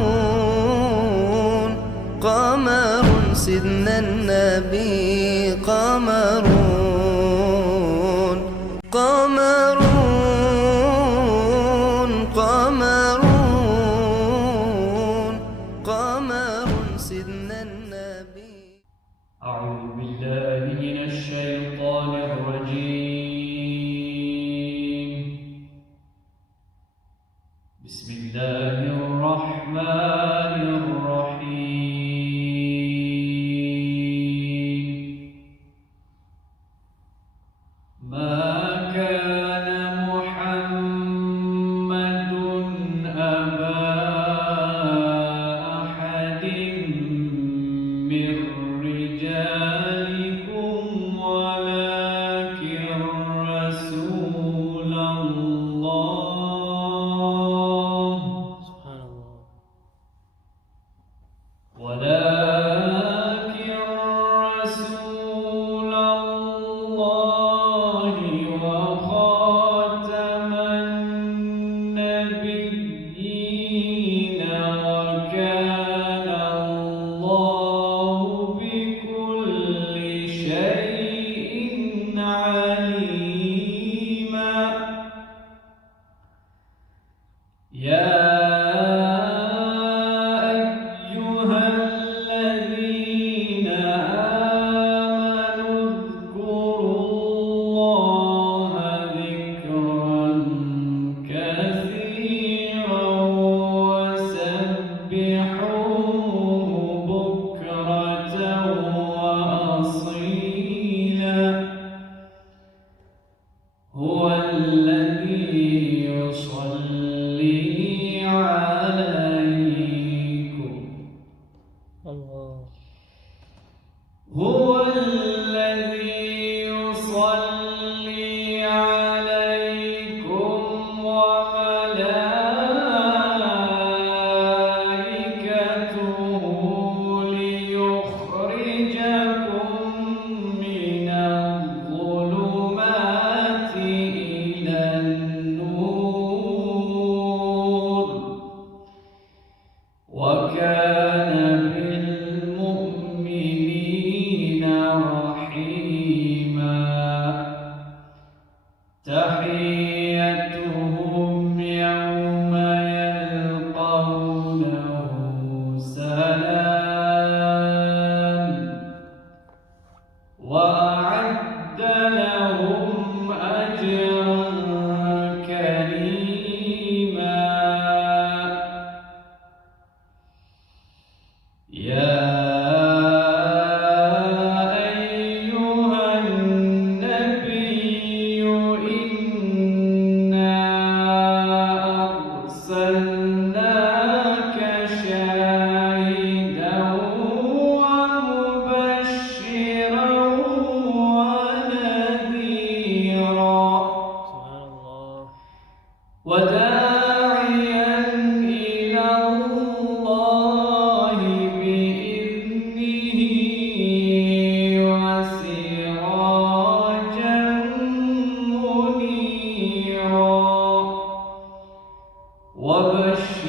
قمرون قمر سيدنا النبي قمرون قمرون قمرون قمر سيدنا النبي. أعوذ بالله من الشيطان الرجيم. بسم الله الرحمن الرحيم. ما كان محمد أبا أحد من رجالكم ولكن رسول الله وخاتم النبيين وكان الله بكل شيء عليما. يا أيها الذين آمنوا اذكروا الله ذكرا كثيرا وسبحوه بكرة وأصيلا. هو الذي يصلي عليكم هو الذي يصلي عليكم وملائكته ليخرجكم من الظلمات إلى النور وكان بالمؤمنين رحيما. تحيتهم يوم يلقونه سلام وأعد لهم أجرا كريما. يا أيها النبي إنا أرسلناك شاهدا ومبشرا ونذيرا وداعيا إلى الله بإذنه وسراجا منيرا. وبشر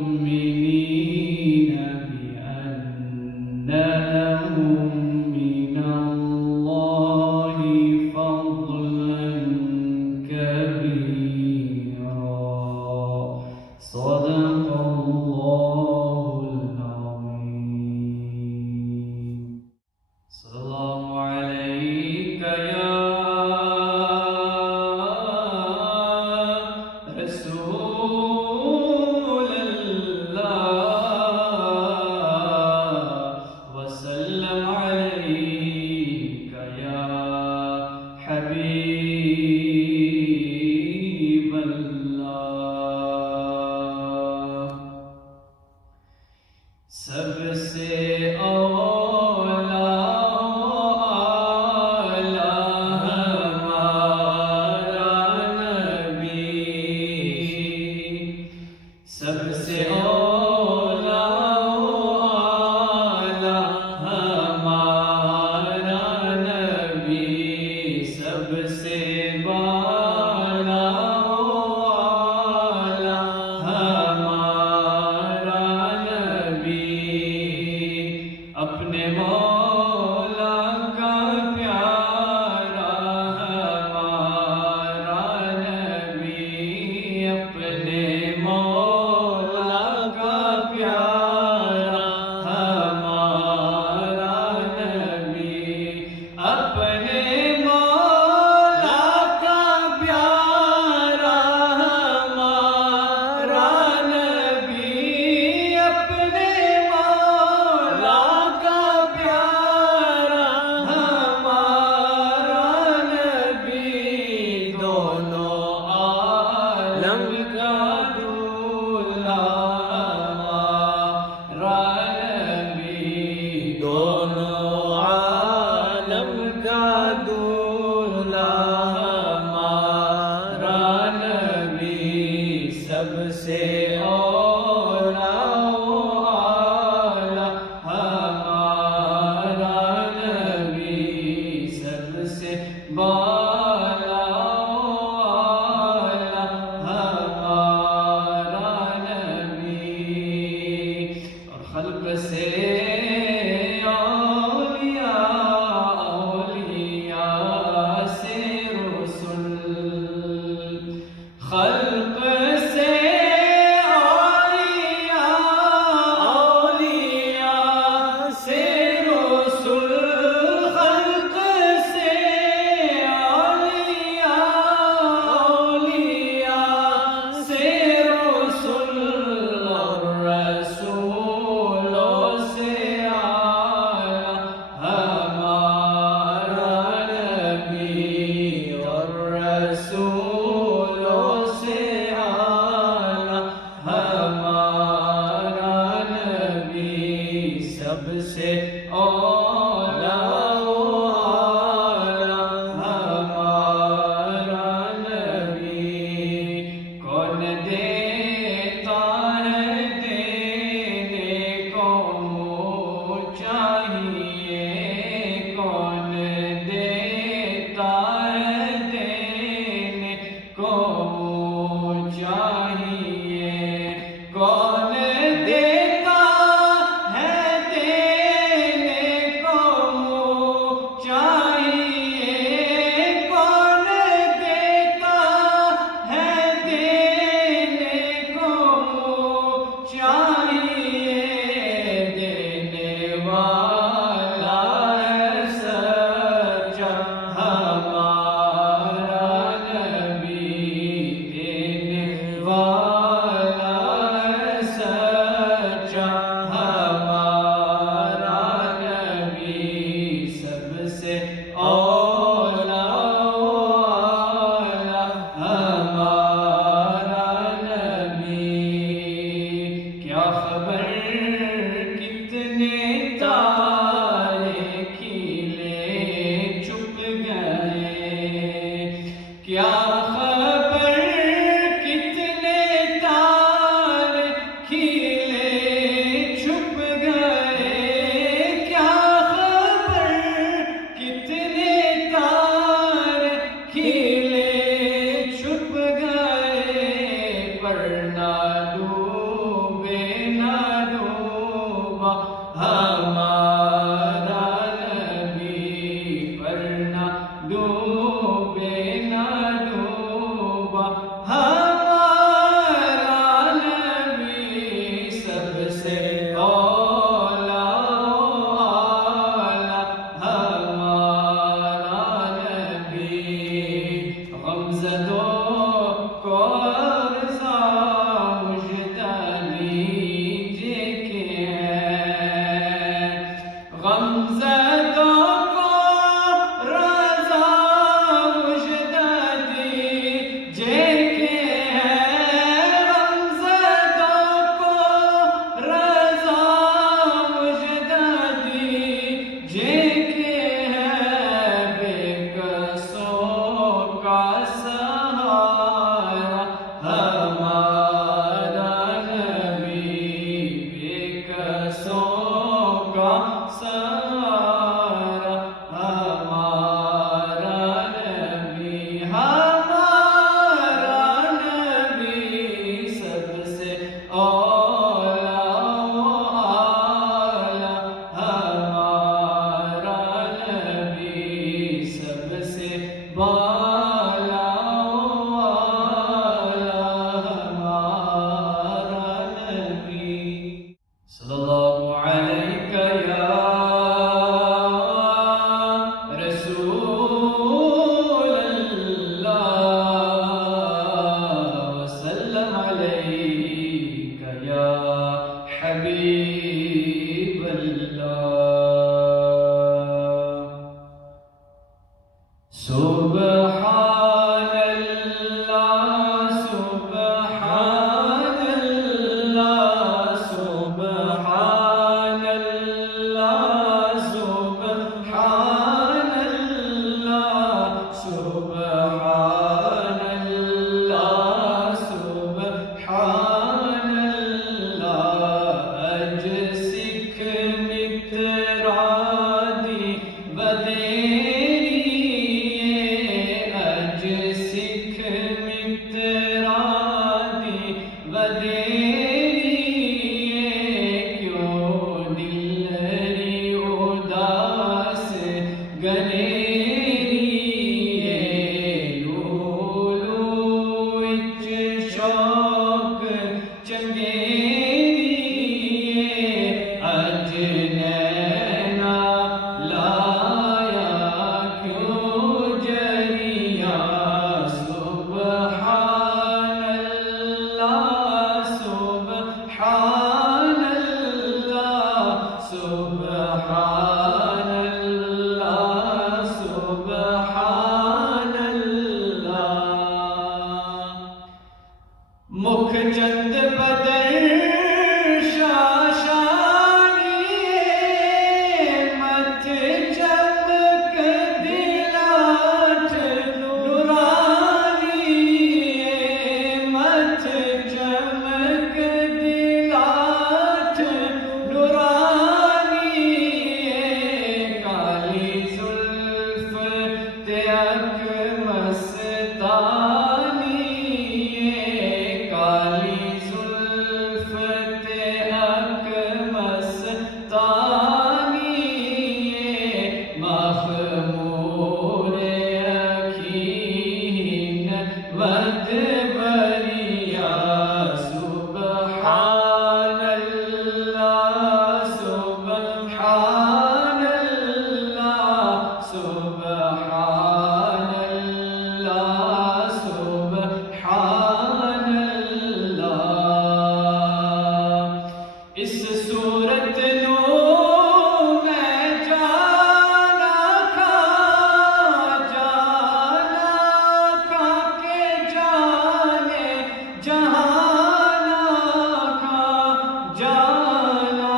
المؤمنين بأن لهم من الله فضلا كبيرا. سے اولا و اعلیٰ ہمارا نبی، سب سے بالا و اعلیٰ ہمارا نبی، اور خلق سے خلق سے اولیاء سے رسول، خلق سے اولیاء سے رسول، اور رسولوں سے اعلیٰ ہمارا نبی، اور رسول سب سے اولا و اعلیٰ ہمارا نبی، کون دیتا ہے دینے کو چاہیے، کون دیتا ہے دینے کو چاہیے، کون دیتا کیا خبر کتنے تارے کھیلے چھپ گئے، کیا خبر کتنے تارے کھیلے چھپ گئے، پر نہ ڈوبے نہ ڈوبا ہمارا نبی، پر نہ ڈوبے نہ ڈوبا شوق چنگیریے اجنینا لایا کیوں جریا سبحان اللہ سبحان اللہ سبحان اللہ سبحان اللہ مکھ چند بدر شاشانی مت چمک دلات نورانی مت چمک دلات نورانی کالی زلف تیک مستانی کالی زلف تیک مستانی مخمور اکھین ود بریا سبحان اللہ سبحان اللہ سبحان اللہ سبحان اللہ اس صورت نو میں جانا کھا کے جانے جہانا کھا جانا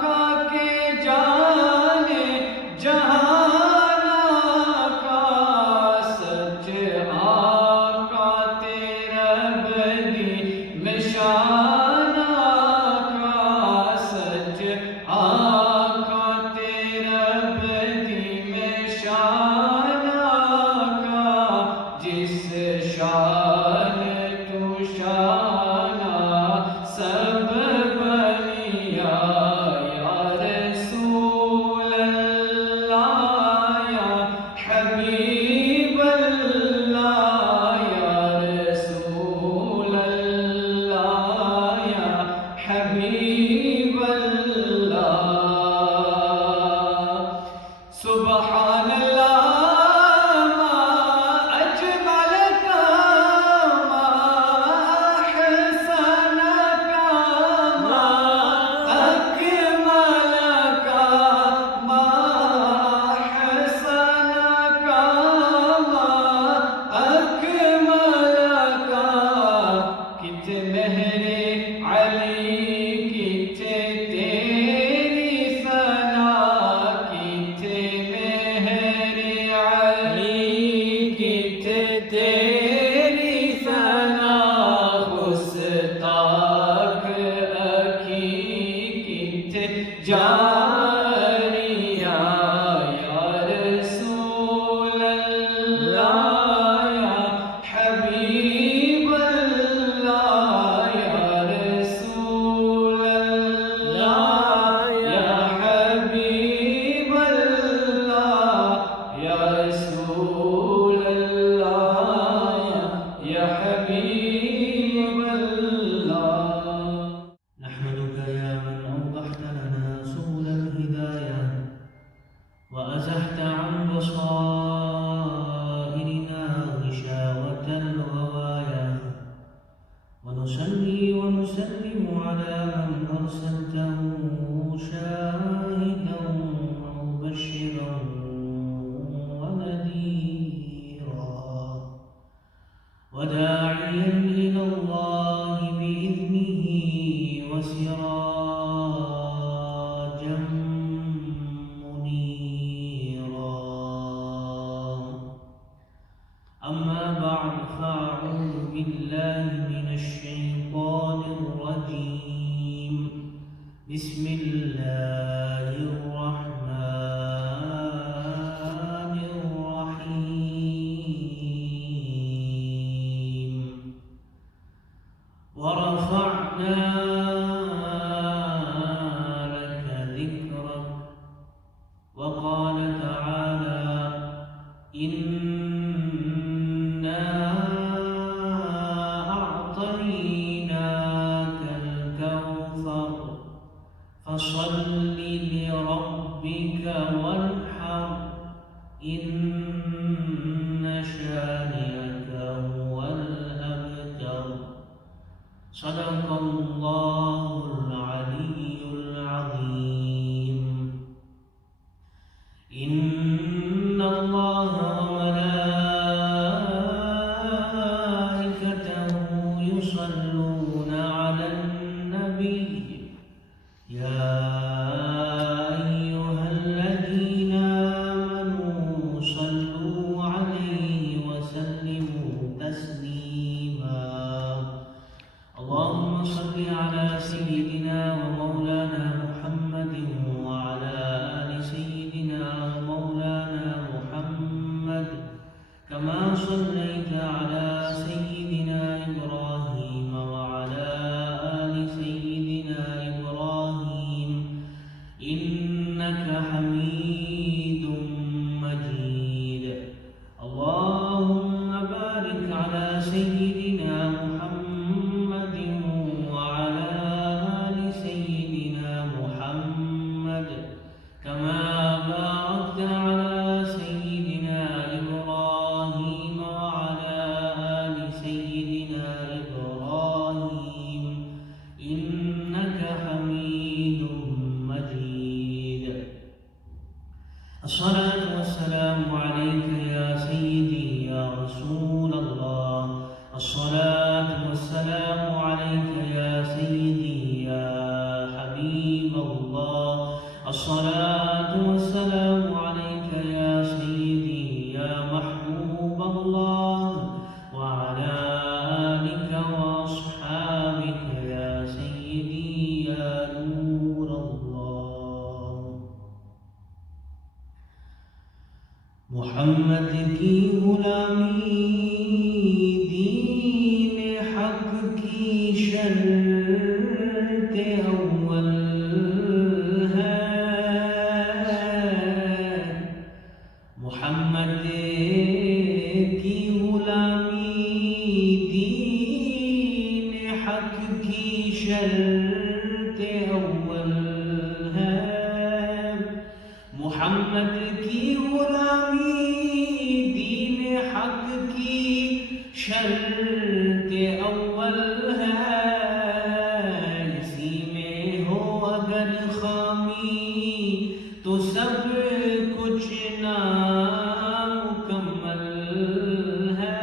کھا کے جانے جہانا کھا سچ آقا تیرا بدی مشانہ کا سچ آقا تیرا بدی مشانہ کا جس شان تو شانہ سب بنیا یا رسول اللہ یا حبیب اللہ یا رسول اللہ یا حبیب اللہ سبحان اللہ ما اجملک ما احسنک ما اکملک ما احسنک ما اکملک کت مہر علی کت تیری ثنا کت مہر علی کت تیری ثنا گستاخ اکھی کت جاریا یا رسول اللہ یا حبیب اللہ یا رسول اللہ یا حبیب اللہ یا رسول اللہ یا حبیب اللہ نحمدك يا من أوضحت لنا سبل الهداية وأزحت عن بصائرنا غشاوة الغوايا ونصلي ونسلم على من أرسلته شاهدا ومبشرا ونذيرا وداعيا إلى الله بإذنه وسراجا منيرا أما بعد فأعوذ بالله من الشيطان الرجيم بسم الله الرحمن الرحيم ورفعنا لك ذكرك وقال تعالى إنا أعطيناك صدق الله العلي العظيم. إن الله وملائكته يصلون على النبي يا أيها الذين آمنوا صلوا عليه وسلموا تسليما. اللهم صل على سيدنا ومولانا محمد وعلى آل سيدنا ومولانا محمد كما صليت على سيدنا إبراهيم وعلى آل سيدنا إبراهيم إنك حميد مجيد. اللهم بارك على سيدنا محمد وعلى آل سيدنا محمد كما باركت على سيدنا إبراهيم وعلى آل سيدنا إبراهيم إنك حميد مجيد. الصلاة والسلام عليك يا سيدي يا رسول الله. الصلاة والسلام عليك يا سيدي يا حبيب الله. الصلاة والسلام عليك يا سيدي يا محبوب الله وعلى آلك وأصحابك يا سيدي يا نور الله. محمد کی غلامی دین حق کی شرط اول ہے. محمد کی غلامی دین حق کی شرط اول ہے. محمد کی غلامی دین حق کی شرط اول ہے. اسی میں ہو اگر خامی تو سب کچھ نامکمل ہے.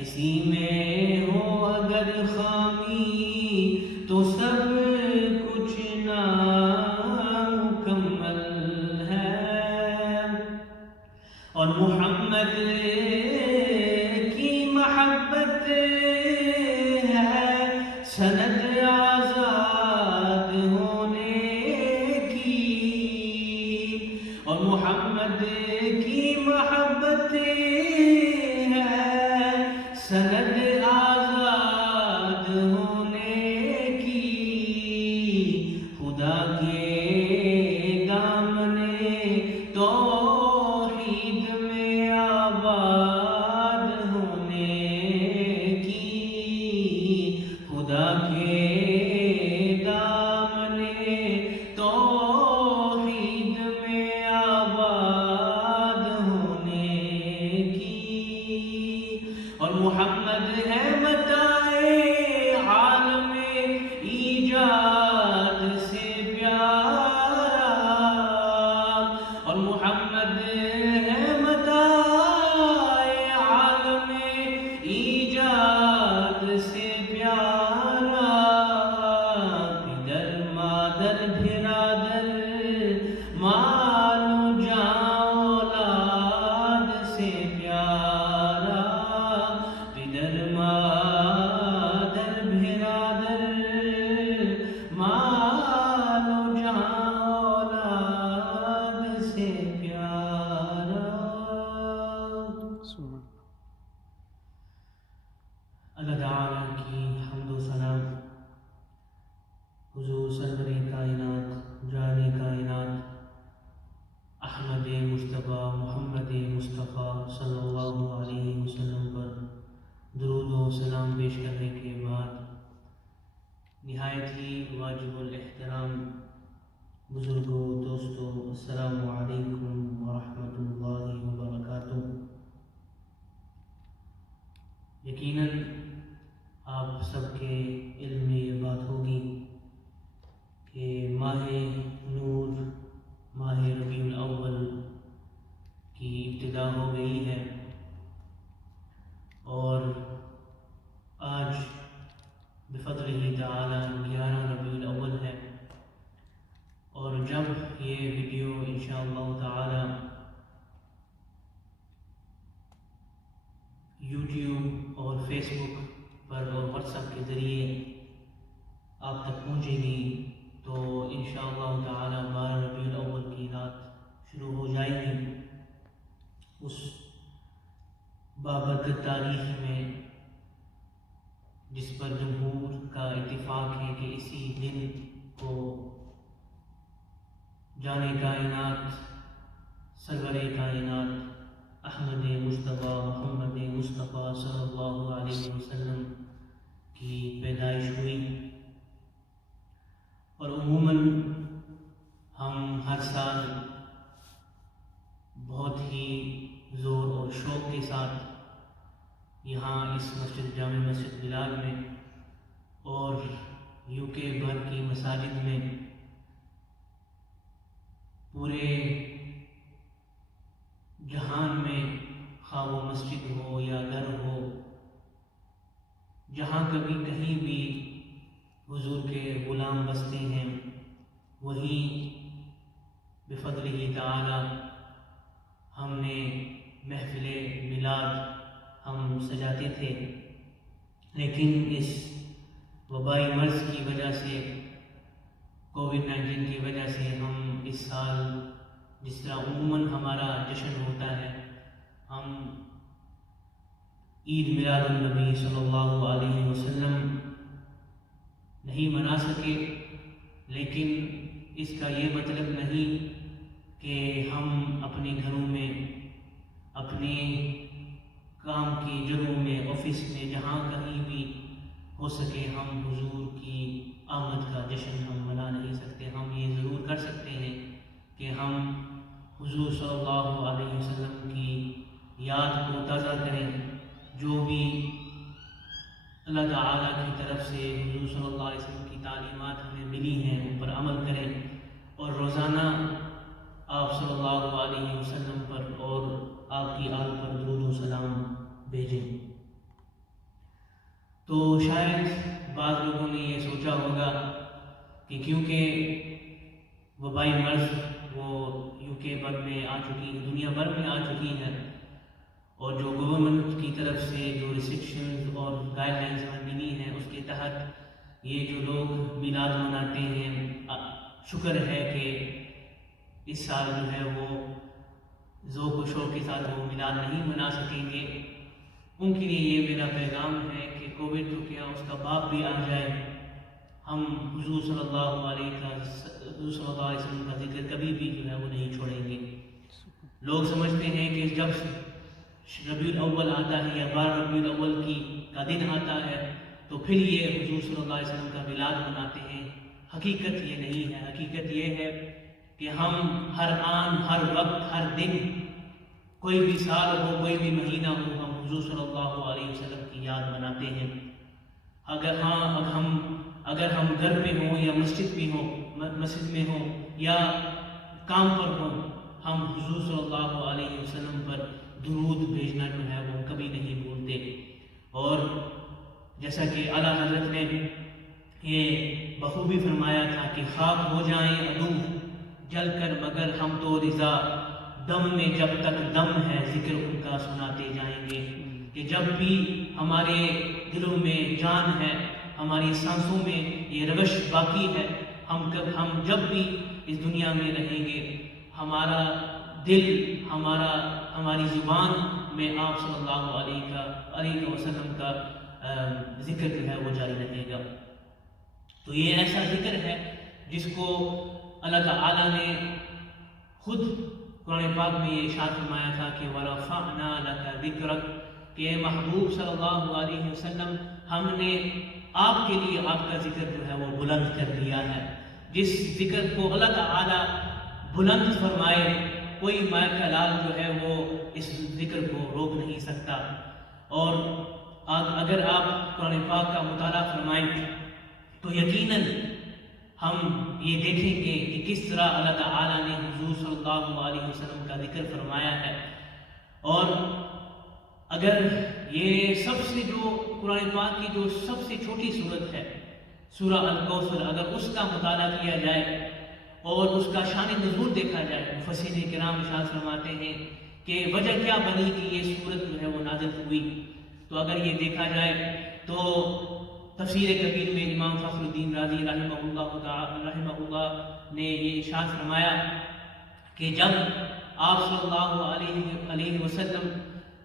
اسی میں ہو اگر خامی تو سب کچھ نامکمل ہے. اور محمد کی محبت ہے سند آزاد ہونے کی. اور محمد کی محبت ہے سند آزاد ہونے کی. خدا کے دامنے توحید میں آباد ہونے کی. خدا کے دامنے توحید میں آباد ہونے کی. اور محمد ہے متاع عالم ایجاد سے پیارا. اور محمد ہے متاع عالم ایجاد سے پیارا. پدر مادر برادر مال و جان اولاد سے پیارا. پدر مادر برادر مال و جان اولاد سے پیارا. اللہ تعالیٰ کی حمد و ثنا حضور سرور کائنات جان کائنات احمد مصطفیٰ محمد مصطفیٰ صلی اللہ علیہ وسلم پر درود و سلام پیش کرنے کے بعد نہایت ہی واجب الاحترام بزرگوں دوستوں السلام علیکم ورحمۃ اللہ وبرکاتہ. یقیناً آپ سب کے علم میں یہ بات ہوگی کہ ماہ نور، ماہ ربیع الاول کی ابتدا ہو گئی ہے، اور آج بفضلہ تعالی 11 ربیع الاول ہے، اور جب یہ ویڈیو انشاءاللہ تعالی یوٹیوب اور فیس بک پر اور واٹس ایپ کے ذریعے آپ تک پہنچے گی تو انشاءاللہ تعالی 12 ربیع الاول کی رات شروع ہو جائے گی۔ اس بابرکت تاریخ میں جس پر جمہور کا اتفاق ہے کہ اسی دن کو جان کائنات، سرور کائنات احمد مصطفیٰ محمد مصطفیٰ صلی اللہ علیہ وسلم کی پیدائش ہوئی، اور عموماً ہم ہر سال بہت ہی زور اور شوق کے ساتھ یہاں اس مسجد جامع مسجد بلال میں اور UK بھر کی مساجد میں، پورے جہان میں، خواہ وہ مسجد ہو یا گھر ہو، جہاں کبھی کہیں بھی حضور کے غلام بستے ہیں، وہیں بفضلہ تعالی ہم نے محفل میلاد ہم سجاتے تھے، لیکن اس وبائی مرض کی وجہ سے، کووڈ-19 کی وجہ سے ہم اس سال جس طرح عموماً ہمارا جشن ہوتا ہے، ہم عید میلاد النبی صلی اللہ علیہ وسلم نہیں منا سکے، لیکن اس کا یہ مطلب نہیں کہ ہم اپنے گھروں میں، اپنے کام کی جگہوں میں، آفس میں، جہاں کہیں بھی ہو سکے ہم حضور کی آمد کا جشن ہم منا نہیں سکتے۔ ہم یہ ضرور کر سکتے ہیں کہ ہم حضور صلی اللہ علیہ وسلم کی یاد کو تازہ کریں، جو بھی اللہ تعالیٰ کی طرف سے حضور صلی اللہ علیہ وسلم کی تعلیمات ہمیں ملی ہیں ان پر عمل کریں، اور روزانہ آپ صلی اللہ علیہ وسلم پر اور آپ کی آل پر درود و سلام بھیجیں۔ تو شاید بعض لوگوں نے یہ سوچا ہوگا کہ کیونکہ وبائی مرض وہ UK بھر میں آ چکی ہے، دنیا بھر میں آ چکی ہے، اور جو گورنمنٹ کی طرف سے جو ریسٹرکشنز اور گائیڈ لائنز ہمیں ملی ہیں اس کے تحت یہ جو لوگ میلاد مناتے ہیں، شکر ہے کہ اس سال جو ہے وہ ذوق و شوق کے ساتھ وہ میلاد نہیں منا سکیں گے۔ ان کے لیے یہ میرا پیغام ہے کہ کووڈ تو کیا، اس کا باپ بھی آ جائے، ہم حضور صلی اللہ علیہ وسلم کا ذکر کبھی بھی جو ہے وہ نہیں چھوڑیں گے۔ لوگ سمجھتے ہیں کہ جب ربیع الاول آتا ہے یا 12 ربیع الاول کا دن آتا ہے تو پھر یہ حضور صلی اللہ علیہ وسلم کا میلاد مناتے ہیں۔ حقیقت یہ نہیں ہے، حقیقت یہ ہے کہ ہم ہر آن، ہر وقت، ہر دن، کوئی بھی سال ہو، کوئی بھی مہینہ ہو، ہم حضور صلی اللہ علیہ وسلم کی یاد مناتے ہیں۔ اگر ہم گھر میں ہوں یا مسجد میں ہوں یا کام پر ہوں، ہم حضور صلی اللہ علیہ وسلم پر درود بھیجنا جو ہے وہ کبھی نہیں بھولتے۔ اور جیسا کہ اعلیٰ حضرت نے یہ بخوبی فرمایا تھا کہ خاک ہو جائیں عدو جل کر مگر ہم تو رضا، دم میں جب تک دم ہے ذکر ان کا سناتے جائیں گے۔ کہ جب بھی ہمارے دلوں میں جان ہے، ہماری سانسوں میں یہ روش باقی ہے، ہم جب بھی اس دنیا میں رہیں گے، ہمارا دل، ہماری زبان میں آپ صلی اللہ علیہ وسلم کا ذکر جو ہے وہ جاری رہے گا۔ تو یہ ایسا ذکر ہے جس کو اللہ تعالیٰ نے خود قرآن پاک میں یہ ارشاد فرمایا تھا کہ وَرَفَعْنَا لَكَ ذِكْرَكَ، کہ محبوب صلی اللہ علیہ وسلم ہم نے آپ کے لیے آپ کا ذکر جو ہے وہ بلند کر دیا ہے۔ جس ذکر کو اللہ تعالیٰ بلند فرمائے، کوئی مائع لال جو ہے وہ اس ذکر کو روک نہیں سکتا۔ اور اگر اگر آپ قرآن پاک کا مطالعہ فرمائیں تو یقیناً ہم یہ دیکھیں گے کہ کس طرح اللہ تعالیٰ نے حضور صلی اللہ علیہ وسلم کا ذکر فرمایا ہے. اور اگر یہ سب سے جو قرآن پاک کی جو سب سے چھوٹی صورت ہے سورہ الکوثر، اگر اس کا مطالعہ کیا جائے اور اس کا شان نزول دیکھا جائے، مفسرین کرام ارشاد فرماتے ہیں کہ وجہ کیا بنی کہ یہ صورت جو ہے وہ نازل ہوئی. تو اگر یہ دیکھا جائے تو تفسیر کبیر میں امام فخر الدین رازی رحمہ اللہ نے یہ ارشاد فرمایا کہ جب آپ صلی اللہ علیہ وسلم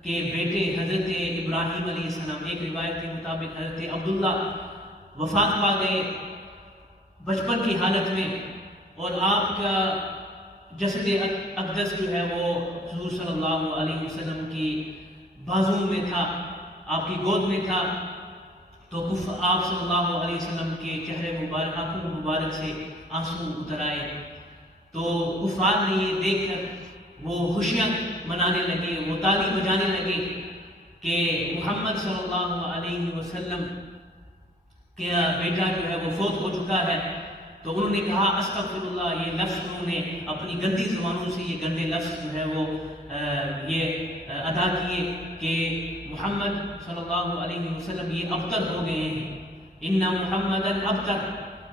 کے بیٹے حضرت ابراہیم علیہ السلام، ایک روایت کے مطابق حضرت عبداللہ وفات پا گئے بچپن کی حالت میں، اور آپ کا جسد اقدس جو ہے وہ حضور صلی اللہ علیہ وسلم کی بازو میں تھا، آپ کی گود میں تھا، تو آپ صلی اللہ علیہ وسلم کے چہرے مبارک، آنکھوں مبارک سے آنسو اتر آئے. تو کفار نے یہ دیکھ کر وہ خوشیاں منانے لگے، وہ تالی بجانے لگے کہ محمد صلی اللہ علیہ وسلم کا بیٹا جو ہے وہ فوت ہو چکا ہے. تو انہوں نے کہا استغفر اللہ، یہ لفظ انہوں نے اپنی گندی زبانوں سے یہ گندے لفظ جو ہے وہ یہ ادا کیے کہ محمد صلی اللہ علیہ وسلم یہ ابتر ہو گئے ہیں، ان محمد ابتر،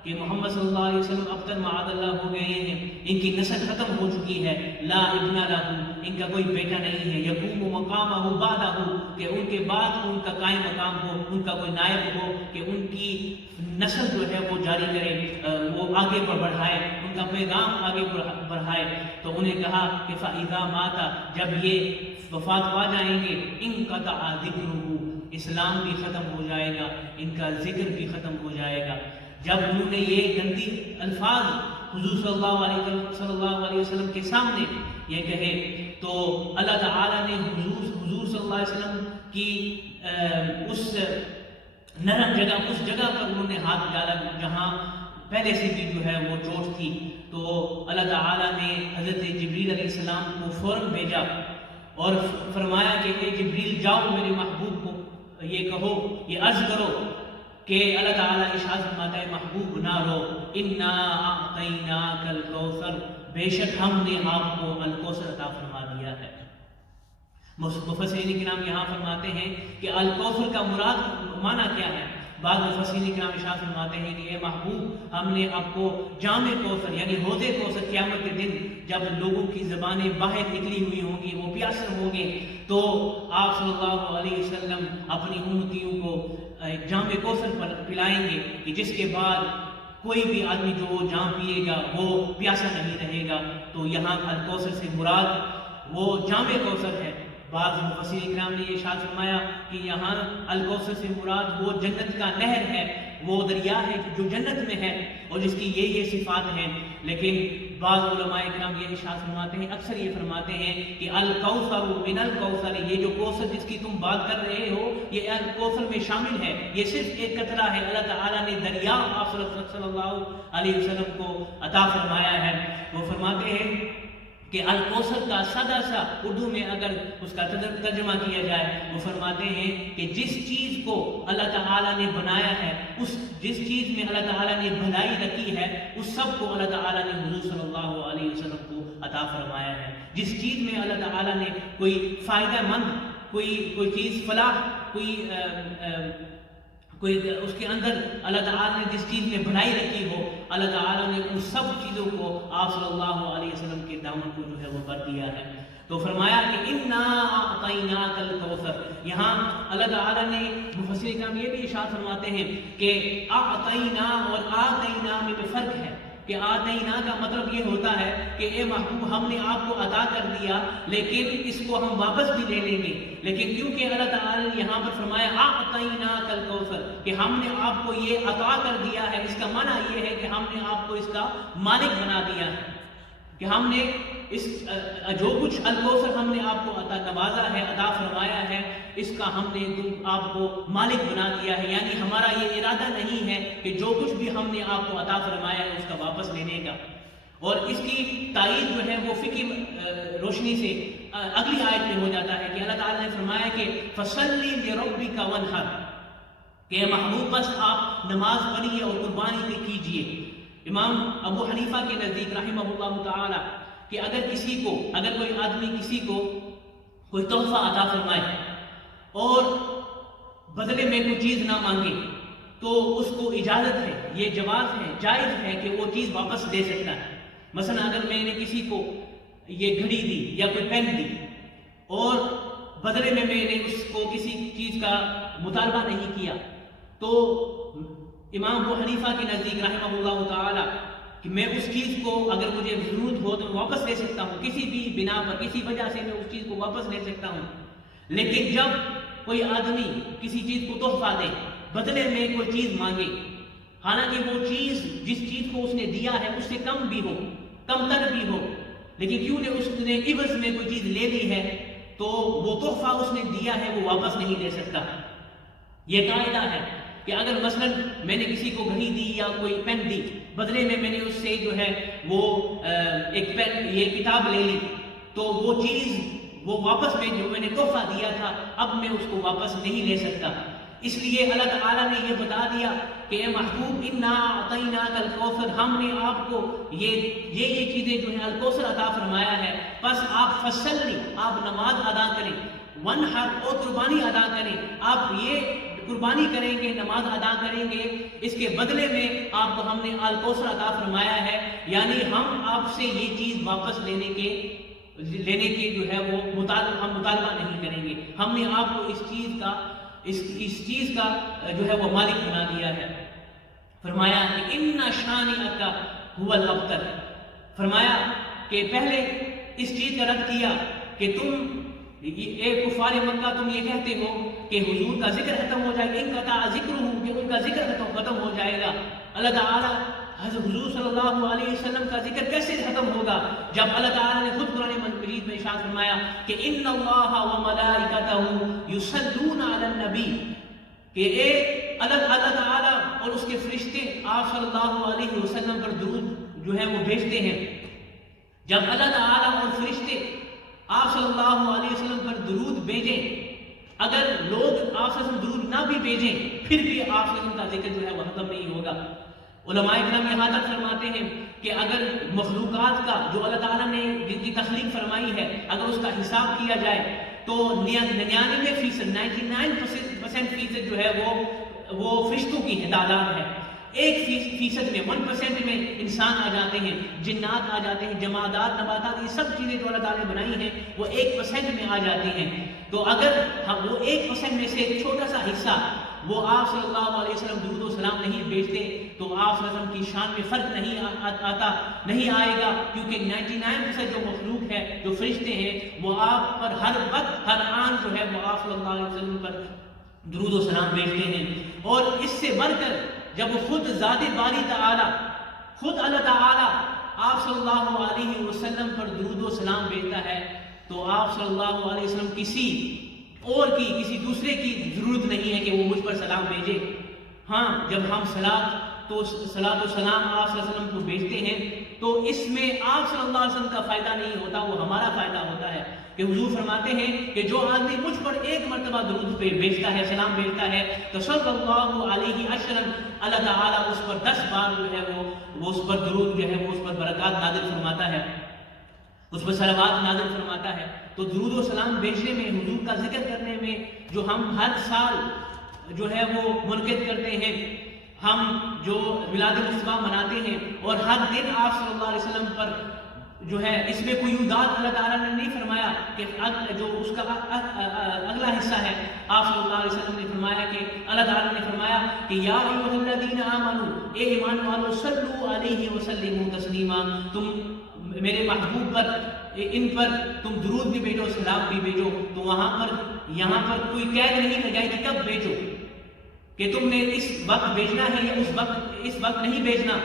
کہ محمد صلی اللہ علیہ وسلم ابتر معاذ اللہ ہو گئے ہیں، ان کی نسل ختم ہو چکی ہے، لا ابن لہ، ان کا کوئی بیٹا نہیں ہے، یقوم مقامہ بعدہ، کہ ان کے بعد ان کا قائم مقام ہو، ان کا کوئی نائب ہو کہ ان کی نسل جو ہے وہ جاری کرے، وہ آگے بڑھائے، ان کا پیغام آگے بڑھائے. تو انہیں کہا کہ فَإِذَا مَاتَ، جب یہ وفات پا جائیں گے، انقطع ذکرہ، اسلام بھی ختم ہو جائے گا، ان کا ذکر بھی ختم ہو جائے گا. جب انہوں نے یہ گندی الفاظ حضور صلی اللہ علیہ وسلم کے سامنے یہ کہے تو اللہ تعالیٰ نے حضور صلی اللہ علیہ وسلم کی اس نرم جگہ، اس جگہ پر انہوں نے ہاتھ ڈالا جہاں پہلے سے بھی جو ہے وہ چوٹ تھی. تو اللہ تعالیٰ نے حضرت جبریل علیہ السلام کو فوراً بھیجا اور فرمایا کہ اے جبریل جاؤ میرے محبوب کو یہ کہو، یہ عرض کرو کہ اللہ تعالیٰ ارشاد فرماتا ہے محبوب نہ رو، انا اعطیناک الکوثر، بے شک ہم نے آپ کو الکوثر عطا فرما دیا ہے. مفسرین کرام یہاں فرماتے ہیں کہ الکوثر کا مراد معنی کیا ہے. بعض مفسرین کرام ارشاد فرماتے ہیں کہ اے محبوب ہم نے آپ کو جام کوثر یعنی حوض کوثر قیامت کے دن جب لوگوں کی زبانیں باہر نکلی ہوئی ہوں گی، وہ پیاسے ہوں گے، تو آپ صلی اللہ علیہ وسلم اپنی امتیوں کو ایک جام کوثر پر پلائیں گے کہ جس کے بعد کوئی بھی آدمی جو وہ جام پیے گا وہ پیاسا نہیں رہے گا. تو یہاں الکوثر سے مراد وہ جام کوثر ہے. بعض مفسرین کرام نے یہ ارشاد فرمایا کہ یہاں الکوثر سے مراد وہ جنت کا نہر ہے، وہ دریا ہے جو جنت میں ہے اور جس کی یہ صفات ہیں. لیکن بعض علماء کرام یہ ارشاد فرماتے ہیں، اکثر یہ فرماتے ہیں کہ الکوثر من الکوثر، یہ جو کوثر جس کی تم بات کر رہے ہو یہ الکوثر میں شامل ہے، یہ صرف ایک قطرہ ہے. اللہ تعالیٰ نے دریا آپ صلی اللہ علیہ وسلم کو عطا فرمایا ہے. وہ فرماتے ہیں کہ الکوثر کا سادہ سا اردو میں اگر اس کا ترجمہ کیا جائے، وہ فرماتے ہیں کہ جس چیز کو اللہ تعالیٰ نے بنایا ہے، جس چیز میں اللہ تعالیٰ نے بھلائی رکھی ہے، اس سب کو اللہ تعالیٰ نے حضور صلی اللہ علیہ وسلم کو عطا فرمایا ہے. جس چیز میں اللہ تعالیٰ نے کوئی فائدہ مند کوئی چیز فلاح کوئی اس کے اندر اللہ تعالیٰ نے جس چیز میں بھلائی رکھی ہو، اللہ تعالیٰ نے ان سب چیزوں کو آپ صلی اللہ علیہ وسلم کے دامن کو جو ہے وہ کر دیا ہے. تو فرمایا کہ انا اعطیناک الکوثر، یہاں اللہ تعالیٰ نے مفسرین کرام یہ بھی ارشاد فرماتے ہیں کہ اعطینا اور آتینا میں فرق ہے کہ آتینا کا مطلب یہ ہوتا ہے کہ اے محبوب ہم نے آپ کو عطا کر دیا لیکن اس کو ہم واپس بھی لے لیں گے. لیکن کیونکہ اللہ تعالیٰ نے یہاں پر فرمایا اعطیناک الکوثر کہ ہم نے آپ کو یہ عطا کر دیا ہے، اس کا معنی یہ ہے کہ ہم نے آپ کو اس کا مالک بنا دیا ہے، کہ ہم نے اس جو کچھ الکوثر ہم نے آپ کو عطا نوازا ہے، عطا فرمایا ہے، اس کا ہم نے آپ کو مالک بنا دیا ہے. یعنی ہمارا یہ ارادہ نہیں ہے کہ جو کچھ بھی ہم نے آپ کو عطا فرمایا ہے اس کا واپس لینے کا. اور اس کی تائید جو ہے وہ فقہی روشنی سے اگلی آیت میں ہو جاتا ہے کہ اللہ تعالیٰ نے فرمایا کہ فَصَلِّ لِرَبِّكَ وَانْحَرْ، کہ اے محبوب بس آپ نماز پڑھیے اور قربانی کیجیے۔ امام ابو حنیفہ کے نزدیک رحمہ اللہ تعالی کہ اگر کوئی آدمی کسی کو کوئی تحفہ عطا فرمائے اور بدلے میں کوئی چیز نہ مانگے تو اس کو اجازت ہے، یہ جواز ہے، جائز ہے کہ وہ چیز واپس لے سکتا ہے۔ مثلا اگر میں نے کسی کو یہ گھڑی دی یا کوئی پین دی اور بدلے میں نے اس کو کسی چیز کا مطالبہ نہیں کیا تو امام ابو حنیفہ کے نزدیک رحمہ اللہ تعالی کہ میں اس چیز کو اگر مجھے ضرورت ہو تو واپس لے سکتا ہوں، کسی بھی بنا پر کسی وجہ سے میں اس چیز کو واپس لے سکتا ہوں۔ لیکن جب کوئی آدمی کسی چیز کو تحفہ دے، بدلے میں کوئی چیز مانگے، حالانکہ وہ چیز جس چیز کو اس نے دیا ہے اس سے کم بھی ہو، کم تر بھی ہو، لیکن کیوں نے اس نے عوض میں کوئی چیز لے لی ہے تو وہ تحفہ اس نے دیا ہے وہ واپس نہیں لے سکتا۔ یہ قاعدہ ہے کہ اگر مثلا میں نے کسی کو گھڑی دی یا کوئی پین دی، بدلے میں نے اس سے جو ہے وہ ایک پین یہ کتاب لے لی، تو وہ چیز وہ واپس میں جو میں نے تحفہ دیا تھا اب میں اس کو واپس نہیں لے سکتا۔ اس لیے اللہ تعالیٰ نے یہ بتا دیا کہ اے محبوب انا اعطیناک الکوثر، ہم نے آپ کو یہ چیزیں جو ہیں الکوثر عطا فرمایا ہے، بس آپ فصلی، آپ نماز ادا کریں، ونحر اور قربانی ادا کریں، آپ یہ قربانی کریں گے، نماز ادا کریں گے، اس کے بدلے میں آپ کو ہم نے الکوثر عطا فرمایا ہے، یعنی ہم آپ سے یہ چیز واپس لینے کے جو ہے وہ ہم مطالبہ نہیں کریں گے، ہم نے آپ کو اس چیز کا جو ہے وہ مالک بنا دیا ہے۔ فرمایا کہ ان شانئک ھو الابتر، فرمایا کہ پہلے اس چیز کا رد کیا کہ تم اے کفار مکہ تم یہ کہتے ہو کہ حضور کا ذکر ختم ہو جائے گا، انقطع ذکرہ، کہ ان کا ذکر ختم ہو جائے گا۔ اللہ تعالیٰ حضور صلی اللہ علیہ وسلم کا ذکر کیسے ختم ہوگا جب اللہ تعالیٰ نے خود قرآن مجید میں ارشاد فرمایا کہ ان اللہ وملائکتہ یصلون علی النبی، کہ اللہ تعالیٰ اور اس کے فرشتے آپ صلی اللہ علیہ وسلم پر درود جو ہے وہ بھیجتے ہیں۔ جب اللہ تعالیٰ اور فرشتے آپ صلی اللہ علیہ وسلم پر درود بھیجیں، اگر لوگ آپ صلی اللہ علیہ وسلم درود نہ بھی بھیجیں پھر بھی آپ صلی اللہ علیہ وسلم کا ذکر جو ہے وہ ختم نہیں ہوگا۔ علماء کرام یہاں تک فرماتے ہیں کہ اگر مخلوقات کا جو اللہ تعالیٰ نے جن کی تخلیق فرمائی ہے اگر اس کا حساب کیا جائے تو 99% 99% جو ہے وہ فرشتوں کی تعداد ہے، 1% میں 1% میں انسان آ جاتے ہیں، جنات آ جاتے ہیں، جمادات، نباتات، یہ سب چیزیں جو اللہ تعالیٰ نے بنائی ہیں وہ 1% میں آ جاتی ہیں۔ تو اگر ہم وہ 1% میں سے ایک چھوٹا سا حصہ وہ آپ صلی اللہ علیہ وسلم درود و سلام نہیں بھیجتے تو آپ صلی اللہ علیہ وسلم کی شان میں فرق نہیں آئے گا، کیونکہ 99% جو مخلوق ہے، جو فرشتے ہیں، وہ آپ پر ہر وقت ہر آن جو ہے وہ آپ صلی اللہ علیہ وسلم پر درود و سلام بھیجتے ہیں۔ اور اس سے بڑھ کر جب خود ذات باری تعالی، خود اللہ تعالی آپ صلی اللہ علیہ وسلم پر درود و سلام بھیجتا ہے تو آپ صلی اللہ علیہ وسلم کسی دوسرے کی ضرورت نہیں ہے کہ وہ مجھ پر سلام بھیجے۔ ہاں، جب ہم صلاۃ و سلام آپ صلی اللہ علیہ وسلم کو بھیجتے ہیں تو اس میں آپ صلی اللہ علیہ وسلم کا فائدہ نہیں ہوتا، وہ ہمارا فائدہ ہوتا ہے کہ حضور فرماتے ہیں کہ جو آدمی مجھ پر ایک مرتبہ درود پہ بھیجتا ہے، سلام بھیجتا ہے تو صلی اللہ علیہ وسلم، اللہ تعالیٰ اس پر 10 بار جو ہے وہ اس پر درود جو ہے وہ اس پر برکات نازل فرماتا ہے، اس پر صلوات نازل فرماتا ہے۔ تو درود و سلام بھیجنے میں، حضور کا ذکر کرنے میں جو ہم ہر سال جو ہے وہ منعقد کرتے ہیں، ہم جو میلاد مصطفیٰ مناتے ہیں اور ہر دن آپ صلی اللہ علیہ وسلم پر جو ہے اس میں کوئی داد اللہ تعالیٰ نے نہیں فرمایا کہ جو اس کا اگلا حصہ ہے، آپ صلی اللہ علیہ وسلم نے فرمایا کہ اللہ تعالیٰ نے فرمایا کہ یا ایھا الذین آمنوا، اے ایمان والو، صلوا علیہ وسلموا تسلیما، تم میرے محبوب پر ان پر تم درود بھی بھیجو، سلام بھی بھیجو۔ تو یہاں پر کوئی قید نہیں لگائی کہ کب بھیجو، کہ تم نے اس وقت بھیجنا ہے یا اس وقت نہیں بھیجنا،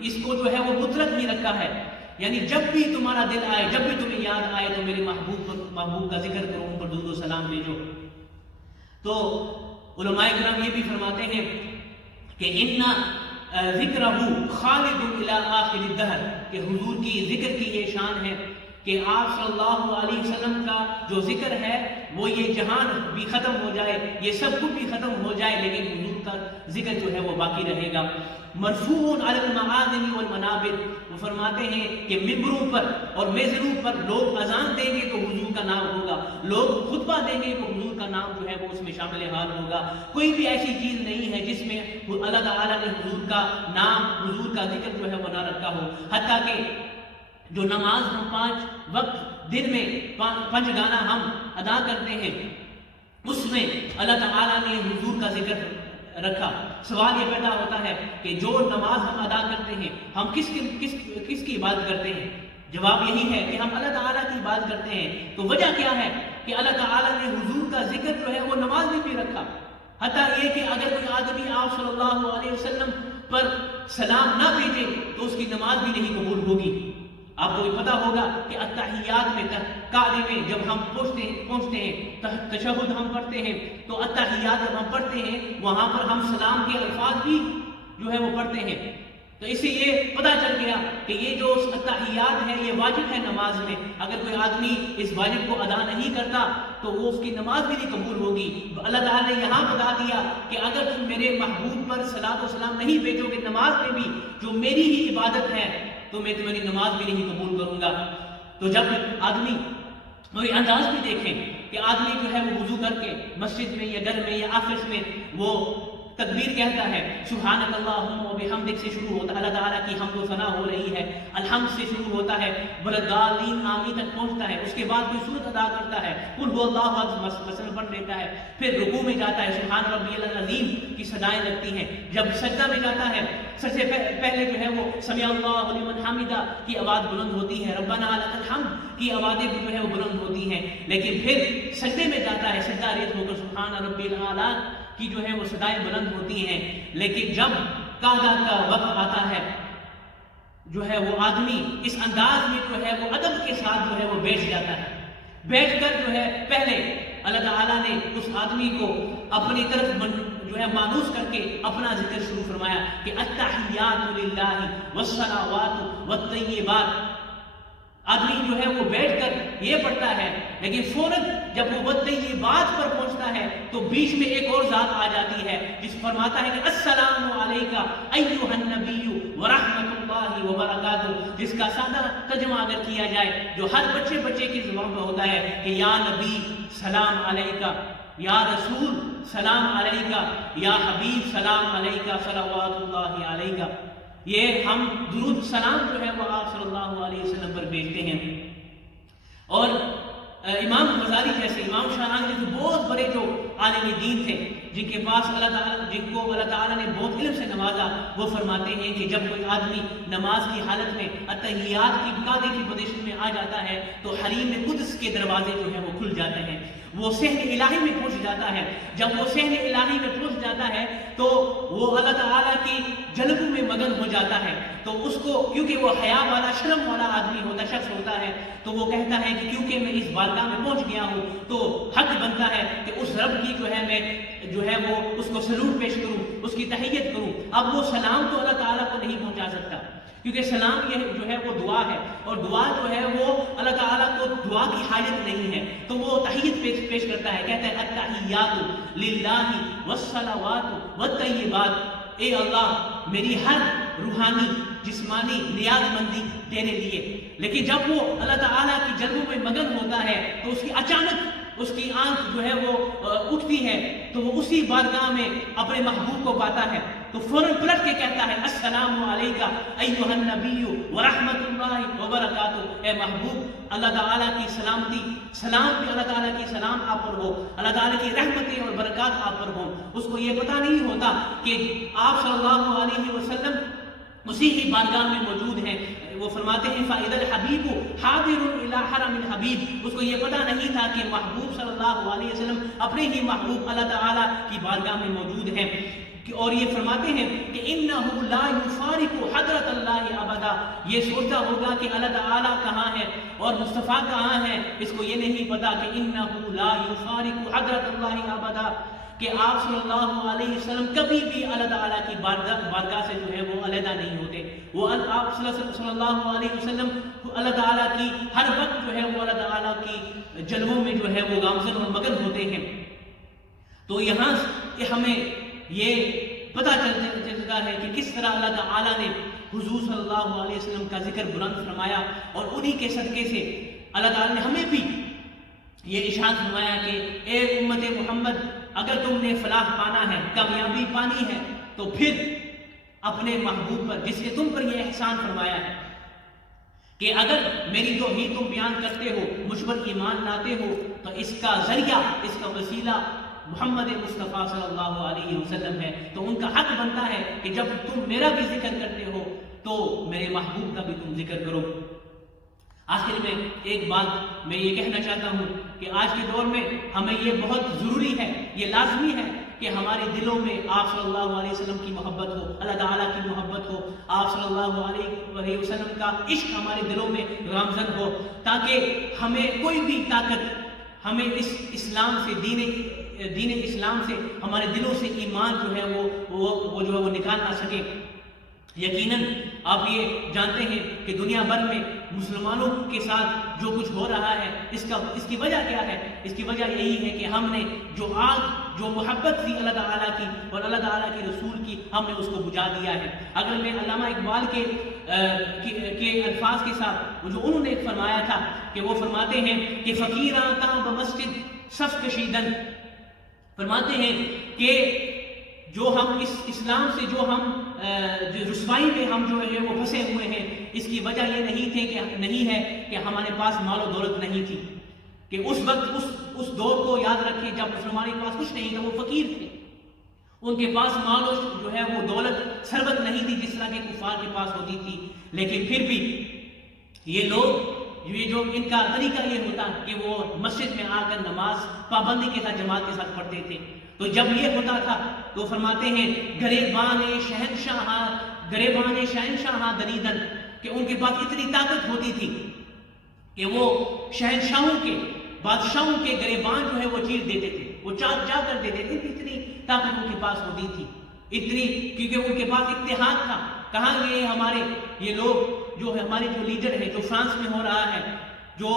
اس کو جو ہے وہ مطلق ہی رکھا ہے، یعنی جب بھی تمہارا دل آئے، جب بھی تمہیں یاد آئے تو میرے محبوب کا ذکر کرو، ان پر درود و سلام بھیجو۔ تو علماء کرام یہ بھی فرماتے ہیں کہ ان ذکرہ خالد الی آخر الدہر، کہ حضور کی ذکر کی یہ شان ہے کہ آپ صلی اللہ علیہ وسلم کا جو ذکر ہے وہ یہ جہان بھی ختم ہو جائے، یہ سب کچھ بھی ختم ہو جائے، لیکن حضور کا ذکر جو ہے وہ باقی رہے گا۔ مرفوع علی المعادن والمنابر، وہ فرماتے ہیں کہ ممبروں پر اور میزنوں پر لوگ اذان دیں گے تو حضور کا نام ہوگا، لوگ خطبہ دیں گے تو حضور کا نام جو ہے وہ اس میں شامل حال ہوگا۔ کوئی بھی ایسی چیز نہیں ہے جس میں اللہ تعالیٰ نے حضور کا نام، حضور کا ذکر جو ہے وہ نہ رکھا ہو۔ حتیٰ کہ جو نماز ہم 5 وقت دن میں 5 گانا ہم ادا کرتے ہیں، اس میں اللہ تعالیٰ نے حضور کا ذکر رکھا۔ سوال یہ پیدا ہوتا ہے کہ جو نماز ہم ادا کرتے ہیں ہم کس کی عبادت کرتے ہیں؟ جواب یہی ہے کہ ہم اللہ تعالیٰ کی عبادت کرتے ہیں۔ تو وجہ کیا ہے کہ اللہ تعالیٰ نے حضور کا ذکر جو ہے وہ نماز میں بھی رکھا۔ حتیٰ یہ کہ اگر کوئی آدمی آپ صلی اللہ علیہ وسلم پر سلام نہ بھیجے تو اس کی نماز بھی نہیں قبول ہوگی۔ آپ کو بھی پتا ہوگا کہ التحیات میں قاعدے میں جب ہم پہنچتے ہیں، تشہد ہم پڑھتے ہیں، تو التحیات جب ہم پڑھتے ہیں وہاں پر ہم سلام کے الفاظ بھی جو ہے وہ پڑھتے ہیں۔ تو اس سے یہ پتہ چل گیا کہ یہ جو التحیات ہے یہ واجب ہے نماز میں۔ اگر کوئی آدمی اس واجب کو ادا نہیں کرتا تو وہ اس کی نماز بھی نہیں قبول ہوگی۔ اللہ تعالیٰ نے یہاں بتا دیا کہ اگر تم میرے محبوب پر صلاۃ و سلام نہیں بھیجو گے نماز میں بھی، جو میری ہی عبادت ہے، تو میں تمہاری نماز بھی نہیں قبول کروں گا۔ تو جب آدمی اور یہ انداز بھی دیکھیں کہ آدمی جو ہے وہ وضو کر کے مسجد میں یا گھر میں یا آفس میں وہ تکبیر کہتا ہے، سبحانک اللہم و بحمدک سے شروع ہوتا ہے، اللہ تعالیٰ کی حمد و ثنا ہو رہی ہے، الحمد سے شروع ہوتا ہے، وللضالین آمین تک پہنچتا ہے، اس کے بعد کوئی سورت ادا کرتا ہے، قل هو اللہ احد مثلا پڑھ لیتا ہے، پھر رکوع میں جاتا ہے، سبحان ربی العظیم کی صدائیں لگتی ہیں، جب سجدہ میں جاتا ہے سب سے پہلے جو ہے وہ سمع اللہ لمن حمدہ کی آواز بلند ہوتی ہے، ربنا لک الحمد کی آوازیں جو ہے وہ بلند ہوتی ہیں، لیکن پھر سجدے میں جاتا ہے، سجدہ ریز ہو کر سبحان ربی الاعلیٰ کی جو ہے وہ صدائیں بلند ہوتی ہیں۔ لیکن جب قعدہ کا وقت آتا ہے جو ہے وہ آدمی اس انداز میں جو ہے وہ ادب کے ساتھ جو ہے وہ بیٹھ جاتا ہے، بیٹھ کر جو ہے پہلے اللہ تعالیٰ نے اس آدمی کو اپنی طرف جو ہے مانوس کر کے اپنا ذکر شروع فرمایا کہ التحیات للہ والصلوات والطیبات۔ آدمی جو ہے وہ بیٹھ کر یہ پڑھتا ہے، لیکن فوراً جب وہ والطیبات پر پہنچتا ہے تو بیچ میں ایک اور ذات آ جاتی ہے جس فرماتا ہے کہ السلام علیکہ ایھا النبی ورحمۃ اللہ وبرکاتہ، جس کا سادہ ترجمہ اگر کیا جائے جو ہر بچے کی زبان میں ہوتا ہے کہ یا نبی سلام علیکہ، یا رسول سلام علیکہ، یا حبیب سلام علیکہ صلوات اللہ علیکہ۔ یہ ہم درود سلام جو ہے وہ آپ صلی اللہ علیہ وسلم پر بھیجتے ہیں۔ اور امام غزالی جیسے، امام شاہرانی جیسے بہت بڑے جو عالم دین تھے جن کے پاس جن کو اللہ تعالیٰ نے بہت علم سے نوازا، وہ فرماتے ہیں کہ جب کوئی آدمی نماز کی حالت میں التحیات کی قاعدے کی پوزیشن میں آ جاتا ہے تو حریم قدس کے دروازے جو ہیں وہ کھل جاتے ہیں، وہ صحن الہی میں پہنچ جاتا ہے۔ جب وہ صحن الہی میں پہنچ جاتا ہے تو وہ اللہ تعالیٰ کی جلب میں مگن ہو جاتا ہے، تو اس کو کیونکہ وہ حیا والا شرم والا آدمی ہوتا شخص ہوتا ہے تو وہ کہتا ہے کہ کیونکہ میں اس بارگاہ میں پہنچ گیا ہوں تو حق بنتا ہے کہ اس رب کی جو ہے میں جو ہے وہ اس کو سلوٹ پیش کروں، اس کی تحیت کروں۔ اب وہ سلام تو اللہ تعالیٰ کو نہیں پہنچا سکتا کیونکہ سلام یہ جو ہے وہ دعا ہے، اور دعا جو ہے وہ اللہ تعالیٰ کو دعا کی حاجت نہیں ہے، تو وہ تحیت پیش کرتا ہے، کہتا ہے التحیات للہ والصلوات والطیبات، اے اللہ میری ہر روحانی جسمانی نیاز مندی تیرے لیے۔ لیکن جب وہ اللہ تعالیٰ کی جلووں میں مگن ہوتا ہے تو اس کی اچانک اس کی آنکھ جو ہے وہ اٹھتی ہے تو وہ اسی بارگاہ میں اپنے محبوب کو پاتا ہے، تو فوراً پلٹ کے کہتا ہے السلام علیکہ ایھا النبی ورحمۃ اللہ وبرکاتہ، اے محبوب اللہ تعالیٰ کی سلامتی، سلام کہ اللہ تعالیٰ کی سلام آپ پر ہو، اللہ تعالیٰ کی رحمتیں اور برکات آپ پر ہوں۔ اس کو یہ پتہ نہیں ہوتا کہ آپ صلی اللہ علیہ وسلم اسی ہی بارگاہ میں موجود ہیں۔ وہ فرماتے ہیں فَإِذَا الْحَبِيبُ حَاضِرٌ إِلَىٰ حَرَمِ الْحَبِيبِ، اس کو یہ پتہ نہیں تھا کہ محبوب صلی اللہ علیہ وسلم اپنے ہی محبوب اللہ تعالیٰ کی بارگاہ میں موجود ہیں۔ اور یہ فرماتے ہیں کہ اِنَّهُ لَا يُفَارِقُ حَضْرَةَ اللَّهِ أَبَدًا، یہ سوچتا ہوگا کہ اللہ تعالیٰ کہاں ہے اور مصطفیٰ کہاں ہے، اس کو یہ نہیں پتا کہ اِنَّهُ لَا يُفَارِقُ حَضْرَةَ اللَّهِ أَبَدًا، کہ آپ صلی اللہ علیہ وسلم کبھی بھی اللہ تعالیٰ کی بارگاہ سے جو ہے وہ علیحدہ نہیں ہوتے. وہ آپ صلی اللہ علیہ وسلم اللہ تعالیٰ کی ہر وقت جو ہے وہ اللہ تعالیٰ کی جلووں میں جو ہے وہ گامزن اور مگن ہوتے ہیں. تو یہاں ہمیں یہ پتہ چلتا ہے کہ کس طرح اللہ تعالیٰ نے حضور صلی اللہ علیہ وسلم کا ذکر بلند فرمایا، اور انہی کے صدقے سے اللہ تعالیٰ نے ہمیں بھی یہ ارشاد فرمایا کہ اے امت محمد، اگر تم نے فلاح پانا ہے، کامیابی پانی ہے، تو پھر اپنے محبوب پر جس نے تم پر یہ احسان فرمایا ہے کہ اگر میری توحید تم بیان کرتے ہو، مجھ پر ایمان لاتے ہو، تو اس کا ذریعہ، اس کا وسیلہ محمد مصطفیٰ صلی اللہ علیہ وسلم ہے. تو ان کا حق بنتا ہے کہ جب تم میرا بھی ذکر کرتے ہو تو میرے محبوب کا بھی تم ذکر کرو. آخر میں ایک بات میں یہ کہنا چاہتا ہوں کہ آج کے دور میں ہمیں یہ بہت ضروری ہے، یہ لازمی ہے کہ ہمارے دلوں میں آپ صلی اللہ علیہ وسلم کی محبت ہو، اللہ تعالیٰ کی محبت ہو، آپ صلی اللہ علیہ وسلم کا عشق ہمارے دلوں میں گامزن ہو، تاکہ ہمیں کوئی بھی طاقت ہمیں اس اسلام سے دین اسلام سے، ہمارے دلوں سے ایمان جو ہے وہ جو ہے وہ نکال نہ سکے. یقیناً آپ یہ جانتے ہیں کہ دنیا بھر میں مسلمانوں کے ساتھ جو کچھ ہو رہا ہے، اس کی وجہ کیا ہے؟ اس کی وجہ یہی ہے کہ ہم نے جو آگ، جو محبت تھی اللہ تعالیٰ کی اور اللہ تعالیٰ کے رسول کی، ہم نے اس کو بجھا دیا ہے. اگر میں علامہ اقبال کے الفاظ کے ساتھ جو انہوں نے فرمایا تھا کہ وہ فرماتے ہیں کہ فقیراں کا بمسجد صف کشیدن، فرماتے ہیں کہ جو ہم اس اسلام سے جو رسوائی میں ہم جو ہے وہ پھنسے ہوئے ہیں، اس کی وجہ یہ نہیں ہے کہ ہمارے پاس مال و دولت نہیں تھی. کہ اس وقت اس دور کو یاد رکھیں جب مسلمانوں کے پاس کچھ نہیں تھا، وہ فقیر تھے، ان کے پاس مال و جو ہے وہ دولت ثروت نہیں تھی جس طرح کے کفار کے پاس ہوتی تھی. لیکن پھر بھی یہ لوگ، یہ جو ان کا طریقہ یہ ہوتا کہ وہ مسجد میں آ کر نماز پابندی کے ساتھ جماعت کے ساتھ پڑھتے تھے. تو جب یہ ہوتا تھا تو فرماتے ہیں گریبان شہنشاہ دریدن، کہ ان کے پاس اتنی طاقت ہوتی تھی کہ وہ شہنشاہوں کے، بادشاہوں کے گریبان جو ہے وہ چیر دیتے تھے، وہ چا کر دیتے تھے. اتنی طاقت ان کے پاس ہوتی تھی، اتنی، کیونکہ ان کے پاس اتحاد تھا. کہاں گئے ہمارے یہ لوگ، جو ہمارے جو لیڈر ہیں، جو فرانس میں ہو رہا ہے، جو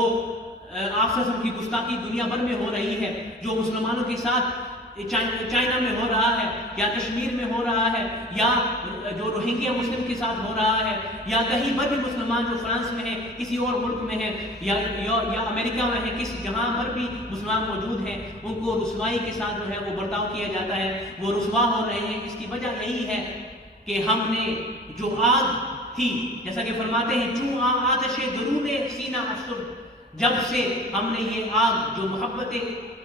آفس کی گستاخی دنیا بھر میں ہو رہی ہے، جو مسلمانوں کے ساتھ چائنا میں ہو رہا ہے، یا کشمیر میں ہو رہا ہے، یا جو روہنگیا مسلم کے ساتھ ہو رہا ہے، یا کہیں پر بھی مسلمان جو فرانس میں ہیں، کسی اور ملک میں ہیں، یا امریکہ میں ہیں، جہاں پر بھی مسلمان موجود ہیں، ان کو رسوائی کے ساتھ جو ہے وہ برتاؤ کیا جاتا ہے، وہ رسوا ہو رہے ہیں. اس کی وجہ یہی ہے کہ ہم نے جو آگ تھی، جیسا کہ فرماتے ہیں چوں آتش درون سینہ افسر، جب سے ہم نے یہ آگ جو محبت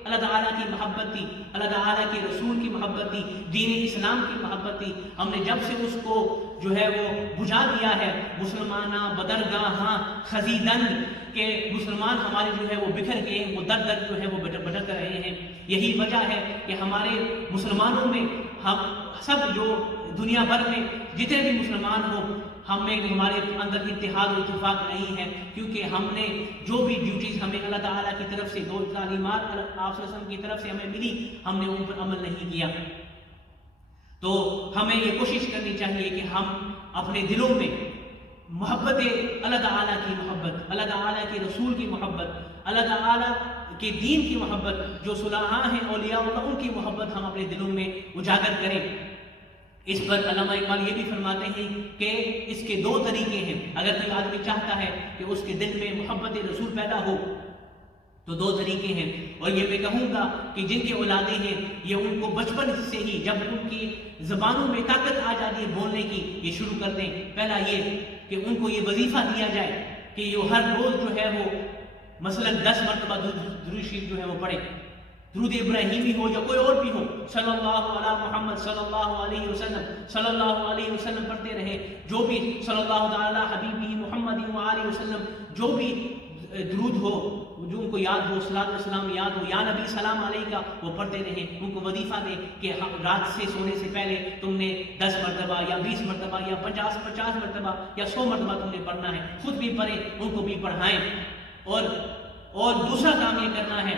اللہ تعالیٰ کی محبت تھی، اللہ تعالیٰ کے رسول کی محبت تھی، دین اسلام کی محبت تھی، ہم نے جب سے اس کو جو ہے وہ بجھا دیا ہے، مسلمانہ بدرگاہاں خزیدن، کہ مسلمان ہمارے جو ہے وہ بکھر گئے ہیں، وہ در جو ہے وہ بھٹک رہے ہیں. یہی وجہ ہے کہ ہمارے مسلمانوں میں، ہم سب جو دنیا بھر میں جتنے بھی مسلمان ہوں، ہمارے اندر اتحاد و اتفاق نہیں ہے، کیونکہ ہم نے جو بھی ڈیوٹیز ہمیں اللہ تعالیٰ کی طرف سے، دو تعلیمات آپ صلی اللہ علیہ وسلم کی طرف سے ہمیں ملی، ہم نے ان پر عمل نہیں کیا. تو ہمیں یہ کوشش کرنی چاہیے کہ ہم اپنے دلوں میں محبت اللہ تعالیٰ کی محبت، اللہ تعالیٰ کے رسول کی محبت، اللہ تعالیٰ کے دین کی محبت، جو صلحاء ہیں اولیاء اللہ، ان کی محبت ہم اپنے دلوں میں اجاگر کریں. اس پر علامہ اقبال یہ بھی فرماتے ہیں کہ اس کے دو طریقے ہیں. اگر کوئی آدمی چاہتا ہے کہ اس کے دل میں محبت رسول پیدا ہو تو دو طریقے ہیں. اور یہ میں کہوں گا کہ جن کے اولادیں ہیں، یہ ان کو بچپن سے ہی جب ان کی زبانوں میں طاقت آ جاتی ہے بولنے کی، یہ شروع کر دیں. پہلا یہ کہ ان کو یہ وظیفہ دیا جائے کہ یہ ہر روز جو ہے وہ مثلا 10 مرتبہ درود شریف جو ہے وہ پڑھیں، درود ابراہیمی ہو یا کوئی اور بھی ہو، صلی اللہ علی محمد صلی اللہ علیہ وسلم پڑھتے رہیں. جو بھی صلی اللہ تعالی حبیبی محمد وآلہ وسلم، جو بھی درود ہو جو ان کو یاد ہو، صلاۃ والسلام یاد ہو، یا نبی سلام علیہ کا، وہ پڑھتے رہیں. ان کو وظیفہ دیں کہ رات سے سونے سے پہلے تم نے 10 مرتبہ یا 20 مرتبہ یا 50 مرتبہ یا 100 مرتبہ تم نے پڑھنا ہے. خود بھی پڑھیں، ان کو بھی پڑھائیں. اور دوسرا کام یہ کرنا ہے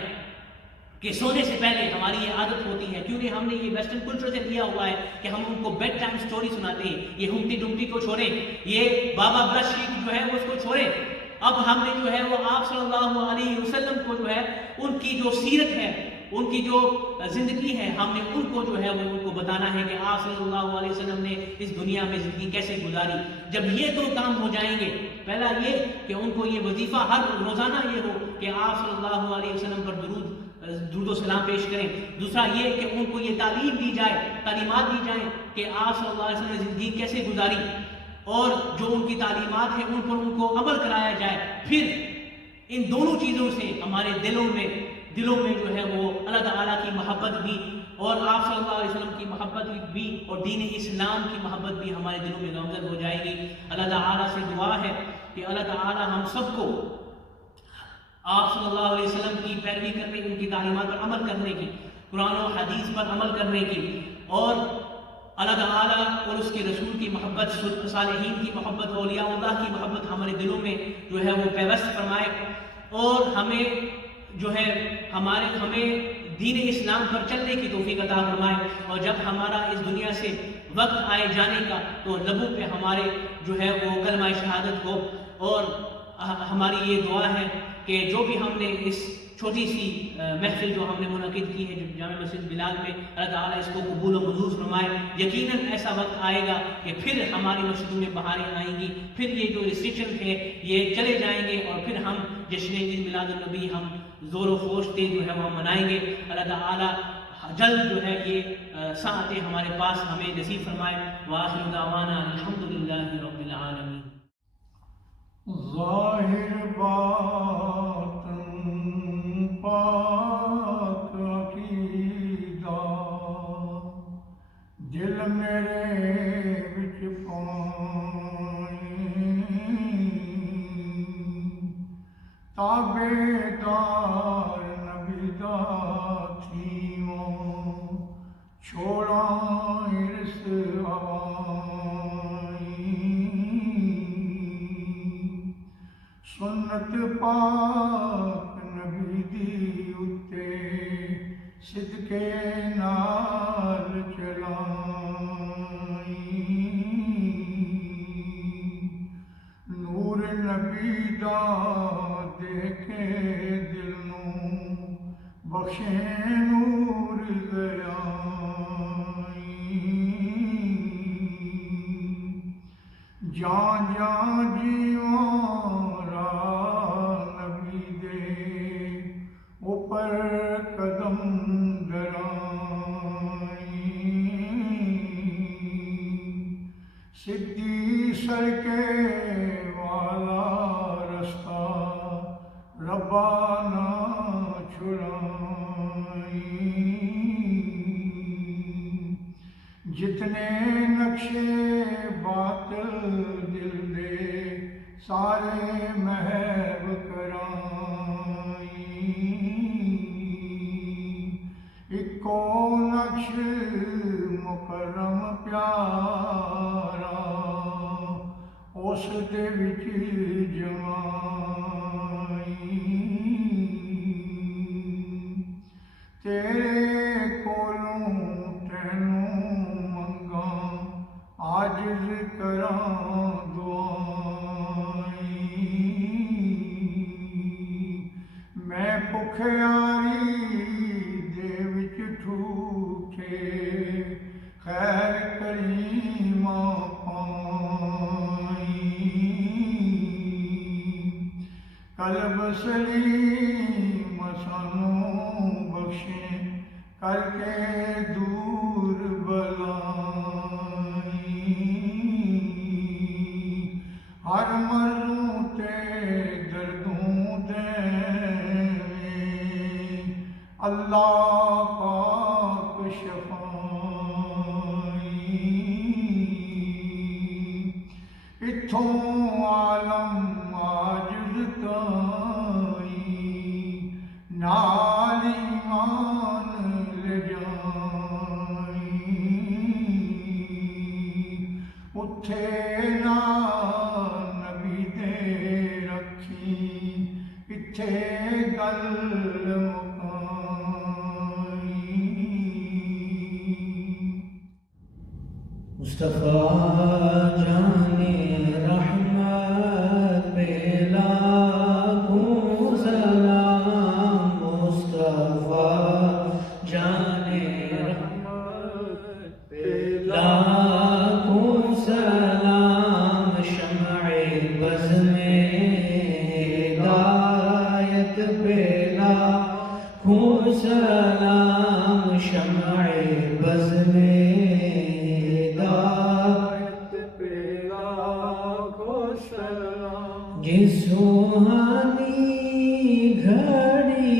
کہ سونے سے پہلے ہماری یہ عادت ہوتی ہے، کیونکہ ہم نے یہ ویسٹرن کلچر سے لیا ہوا ہے کہ ہم ان کو بیڈ ٹائم سٹوری سناتے ہیں، یہ ہمٹی ڈمٹی کو چھوڑیں، یہ بابا برش جو ہے وہ اس کو چھوڑیں. اب ہم نے جو ہے وہ آپ صلی اللہ علیہ وسلم کو جو ہے ان کی جو سیرت ہے، ان کی جو زندگی ہے، ہم نے ان کو جو ہے وہ ان کو بتانا ہے کہ آپ صلی اللہ علیہ وسلم نے اس دنیا میں زندگی کیسے گزاری. جب یہ دو کام ہو جائیں گے، پہلا یہ کہ ان کو یہ وظیفہ ہر روزانہ یہ ہو کہ آپ صلی اللہ علیہ وسلم پر درود و سلام پیش کریں، دوسرا یہ کہ ان کو یہ تعلیم دی جائے، تعلیمات دی جائیں کہ آپ صلی اللہ علیہ وسلم نے زندگی کیسے گزاری، اور جو ان کی تعلیمات ہیں ان پر ان کو عمل کرایا جائے. پھر ان دونوں چیزوں سے ہمارے دلوں میں جو ہے وہ اللہ تعالیٰ کی محبت بھی اور آپ صلی اللہ علیہ وسلم کی محبت بھی اور دین اسلام کی محبت بھی ہمارے دلوں میں گامزن ہو جائے گی. اللہ تعالیٰ سے دعا ہے کہ اللہ تعالیٰ ہم سب کو آپ صلی اللہ علیہ وسلم کی پیروی کرنے کی، ان کی تعلیمات پر عمل کرنے کی، قرآن و حدیث پر عمل کرنے کی، اور اللہ تعالیٰ اور اس کے رسول کی محبت، صالحین کی محبت، اولیاء اللہ کی محبت ہمارے دلوں میں جو ہے وہ پیوست فرمائے، اور ہمیں جو ہے ہمیں دین اسلام پر چلنے کی توفیق عطا فرمائے. اور جب ہمارا اس دنیا سے وقت آئے جانے کا تو لبوں پہ ہمارے جو ہے وہ کلمہ شہادت ہو. اور ہماری یہ دعا ہے کہ جو بھی ہم نے اس چھوٹی سی محفل جو ہم نے منعقد کی ہے جامع مسجد بلال میں، اللہ تعالیٰ اس کو قبول و منظور فرمائے. یقیناً ایسا وقت آئے گا کہ پھر ہماری مسجدوں میں بہاریں آئیں گی، پھر یہ جو ریسٹرکشن ہے یہ چلے جائیں گے، اور پھر ہم جشن عید میلاد النبی ہم زور و خوش سے جو ہے وہ ہم منائیں گے. اللہ تعالیٰ جلد جو ہے یہ ساعتیں ہمارے پاس ہمیں نصیب فرمائے. وآخر دعوانا الحمدللہ رب العالمین. ظاہر باطن پاک عقیدہ دل میرے وچ پائیں، تابعدار نبی دا تھیوں چھوڑاں ارس سنت پاک نبی دی اتے صدقے نال چلائی، نور نبی دا دیکھے دل نوں بخشے نور ضیائی، جان جان جیواں اوپر قدم درائی، سدھی سڑکے والا رستہ ربا نہ چھڑائی، جتنے نقشے باطل دل دے سارے محو کرائی، اکو نقش مکرم پیارا اس دے وچ جمائی، تیرے کولوں تینوں منگاں عاجز کراں دعائی، میں بھکھیاری دے وچ ٹھوکے خیر کریماں پائی، قلب سلیم سانوں بخشیں کر کے دور بلائی، ہر مروں تے دردوں دے اللہ پاک شفائی، اتھوں عالم عاجز تائیں نال ایمان لے جائیں، اتھے نا نبی دے رکھی اتھے گل مکائیں، مصطفیٰ جانے رحمت پہ لاکھوں سلام، مصطفیٰ جانے رحمت پہ لاکھوں سلام، شمع بز میں ہدایت پہ لاکھوں سلام، شمع بز میں جس سوہانی گھڑی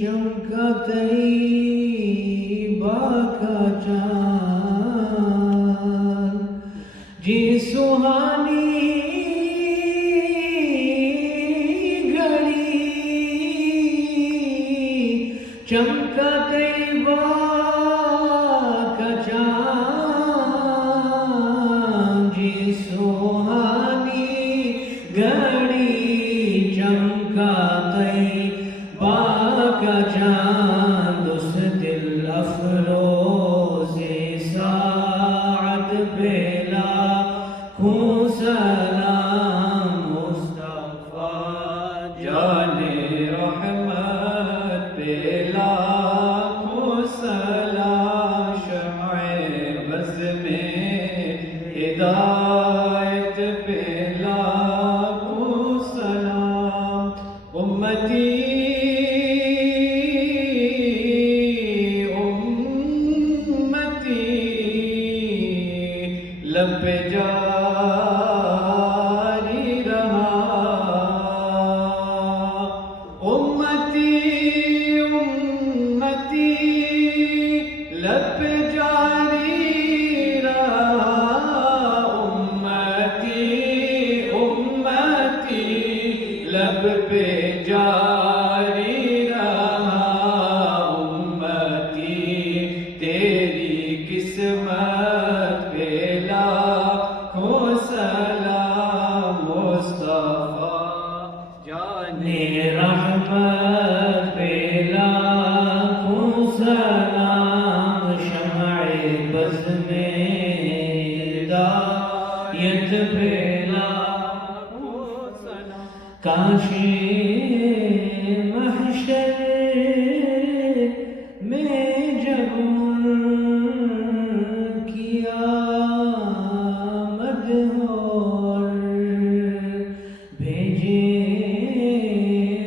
چمکا طیبہ کا چاند، جس سوہانی گھڑی چمکا طیبہ کا چاند، جس سوہانی گھڑی چمکا طیبہ کا چاند، اس دل افروز ساعت پہ لاکھوں سلام، مصطفیٰ جانے رحمت پہ لاکھوں سلام، شمع بز میں ہدایت پہ لاکھوں سلام، امتی لب پہ جاری رہا، امتی لب پہ جاری رہا، امتی لب پہ جاری رہا، امتی تیری قسمت پہ لاکھوں سلام، مصطفیٰ جانے رحمت پہ لاکھوں سلام، شمع بز میں ہدایت پہ لاکھوں سلام، کاش محشر میں جب کیا مدہور بھیجے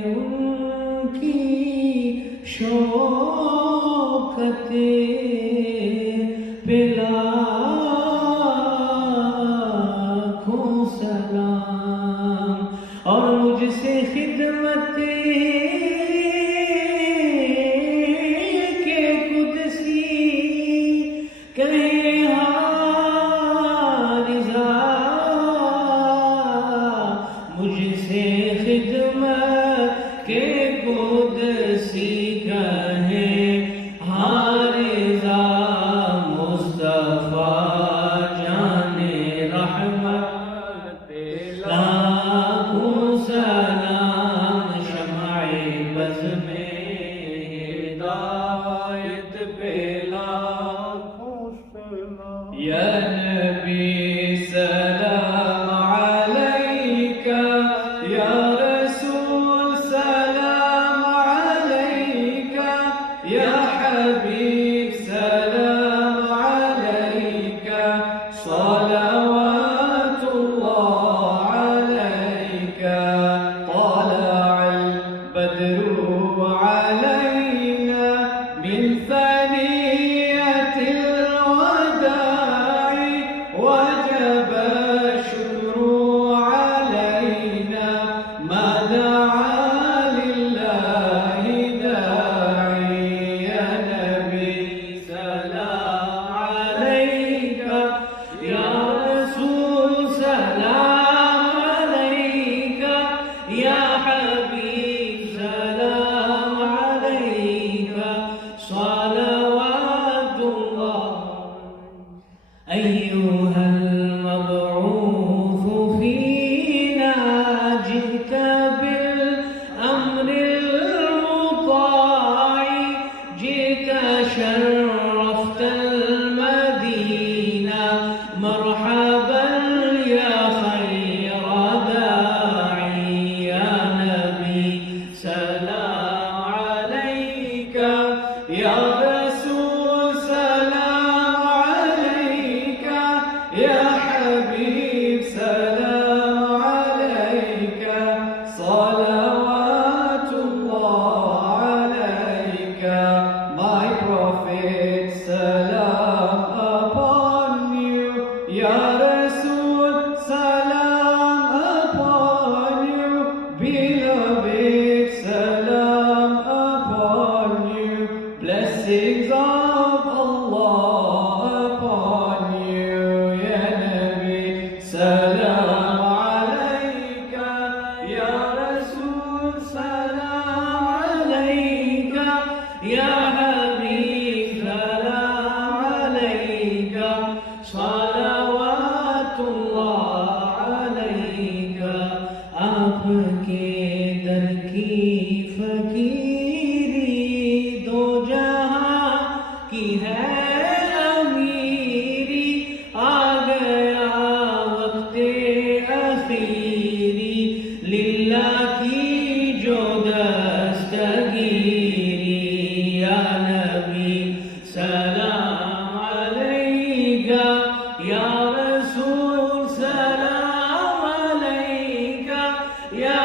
ان کی شوکت پہ لاکھوں سلام، اور مجھ سے خدمت کے قدسی کہے حارضہ، مجھ سے خدمت کے قدسی کہے حارضہ، مصطفیٰ جانے رحمت پہ لاکھوں سلام، شمع بز میں ہدایت پہ لاکھوں سلام، یا نبی سلام علیکہ، یا رسول سلام علیکہ، یا حبیب سلام علیکہ، صلوات اللہ علیکہ، طلع البدر علينا من ثنية الوداع، وجب الشكر علينا ما دعا لله داعي، يا نبي سلام عليك، يا رسول سلام عليك، يا حبيب سلام عليك، صلوات الله، أيها المبعوث فينا، جئت بالأمر المطاع، جئت شرفت المدينة ہے امیری، آ گیا وقت اخیری، للہ کی جو دستگیری، یا نبی سلام علیکہ، یا رسول سلام علیکہ، یا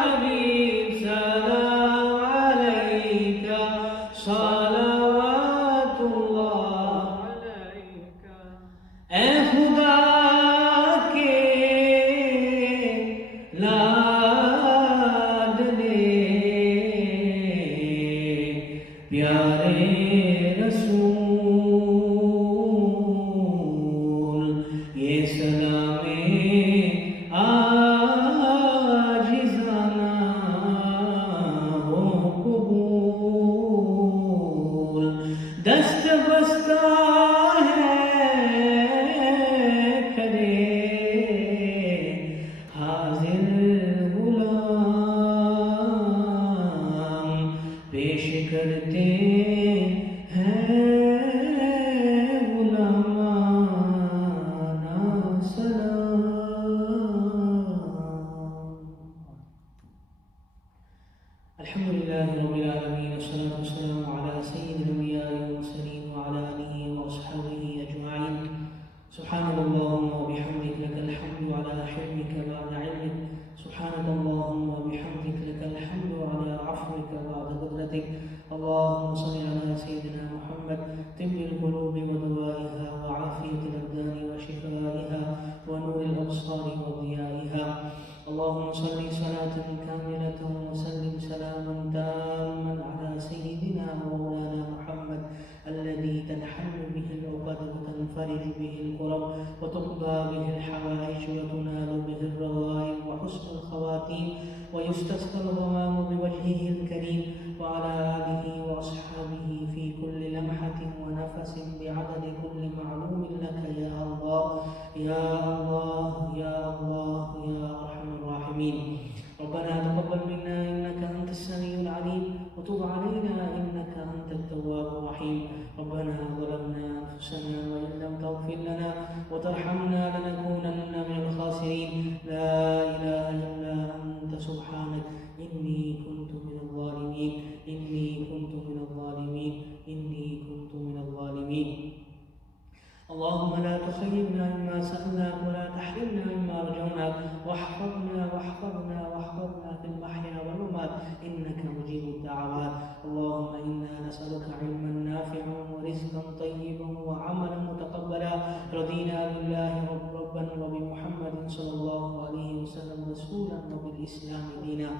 حبیب سلام علیکہ، صلوات اللہ علیکہ۔ اے خدا کے لاڈلے پیارے رسول، یہ سلام عاجزانہ ہو قبول، دست بستہ ہے کھڑے حاضر غلام، پیش کرتے ہیں غلامانہ سلام۔ الحمد لله رب العالمين، والصلاة والسلام على سيد الأنبياء والمرسلين وعلى آله وأصحابه أجمعين. سبحانك اللهم وبحمدك، لك الحمد على حلمك بعد علمك، سبحانك اللهم وبحمدك، لك الحمد على عفوك بعد قدرتك. اللهم صل على سيدنا محمد، طب القلوب ودوائها، وعافية الأبدان وشفائها، ونور الأبصار وضيائها. اللهم صل صلاة كاملة وسلم سلاما تاما على سيدنا مولانا محمد، الذي تنحل به العقد وتنفرج به الكرب وتقضى به الحوائج وتنال به الروائب وحسن الخواتيم ويستسقى الغمام بوجهه الكريم، وعلى آله وأصحابه في كل لمحة ونفس بعدد كل معلوم لك يا الله يا الله يا الله يا أرحم الراحمين. ربنا تقبل منا إنك أنت السميع العليم، وتب علينا إنك أنت التواب الرحيم. ربنا ظلمنا أنفسنا وإن لم تغفر لنا وترحمنا لنكونن من الخاسرين. لا إله إلا أنت سبحانك إني كنت من الظالمين، إني كنت من الظالمين، إني كنت من الظالمين. اللهم لا تخيبنا مما سألناك ولا تحرمنا مما رجوناك، واحفظنا واحفظنا واحفظنا في المحيا والممات إنك مجيب الدعوات. اللهم إنا نسألك علما نافعا ورزقا طيبا وعملا متقبلا. رضينا بالله ربا وبمحمد صلى الله عليه وسلم رسولا وبالإسلام دينا.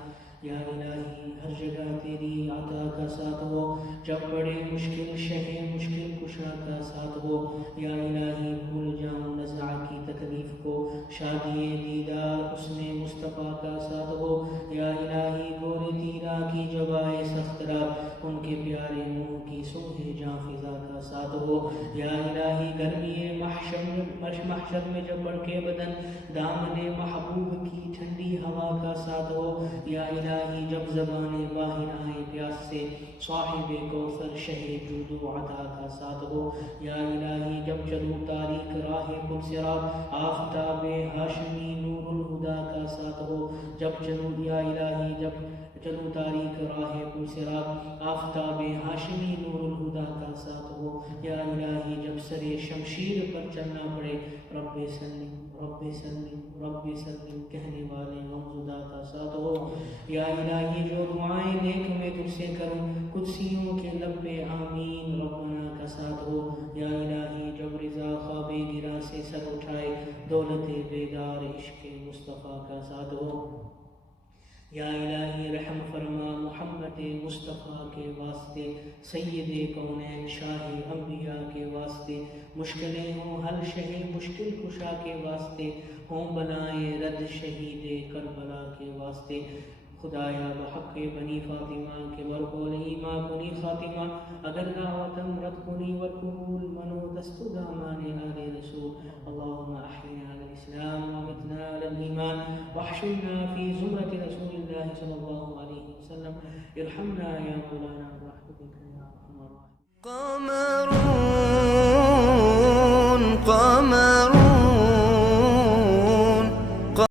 یا الہی ہر جگہ تیری عطا کا ساتھ ہو، جب بڑے مشکل شہر مشکل کشا کا ساتھ ہو. یا الہی بھول جاؤں نزع کی تکلیف کو، شادی دیدار حسن مصطفیٰ کا ساتھ ہو. یا الہی گور تیرا کی جوائے سخت رات، ان کے پیارے منہ کی صبح جاں فضا کا ساتھ ہو. یا الہی گرمی محشر میں جب بڑھ کے بدن دامن محبوب کی ٹھنڈی ہوا کا ساتھ ہو. یا الہی جب زبان باہر آئے پیاس سے صاحب کوثر شہ جود و عطا کا ساتھ ہو. یا الہی جب چلو تاریک راہ پرسرات آفتاب ہاشمی نور الہدا کا ساتھ ہو. جب چلو یا الہی جب چلو تاریک راہ پرسرات آفتاب ہاشمی نور الہدا کا ساتھ ہو. یا الہی جب سر شمشیر پر چلنا پڑے رب سلم رب سلم رب سلم کہنے والے غمزدہ کا ساتھ ہو. یا الہی جو دعائیں نیک میں تجھ سے کروں قدسیوں کے لب پہ آمین ربنا کا ساتھ ہو. یا الہی جب رضا خواب گرا سے سر اٹھائے دولت بیدار عشق مصطفیٰ کا ساتھ ہو. یا الہی رحم فرما محمد مصطفیٰ کے واسطے، سید کونین شاہ انبیاء کے واسطے، مشکلیں ہوں حل شہ مشکل کشا کے واسطے، ہوں بلائیں رد شہید کربلا کے واسطے. خدایا بحق بنی فاطمہ کے ورقول ایما کنی خاتمہ، اگر دعوتم رد کنی ورقبول منو دست دامان آل رسول. اللہم احینا علی الاسلام ومتنا علی الایمان واحشرنا فی زمرة رسول اللہ صلی اللہ علیہ وسلم. ارحمنا یا مولانا برحمتک یا ارحم الراحمین. قمر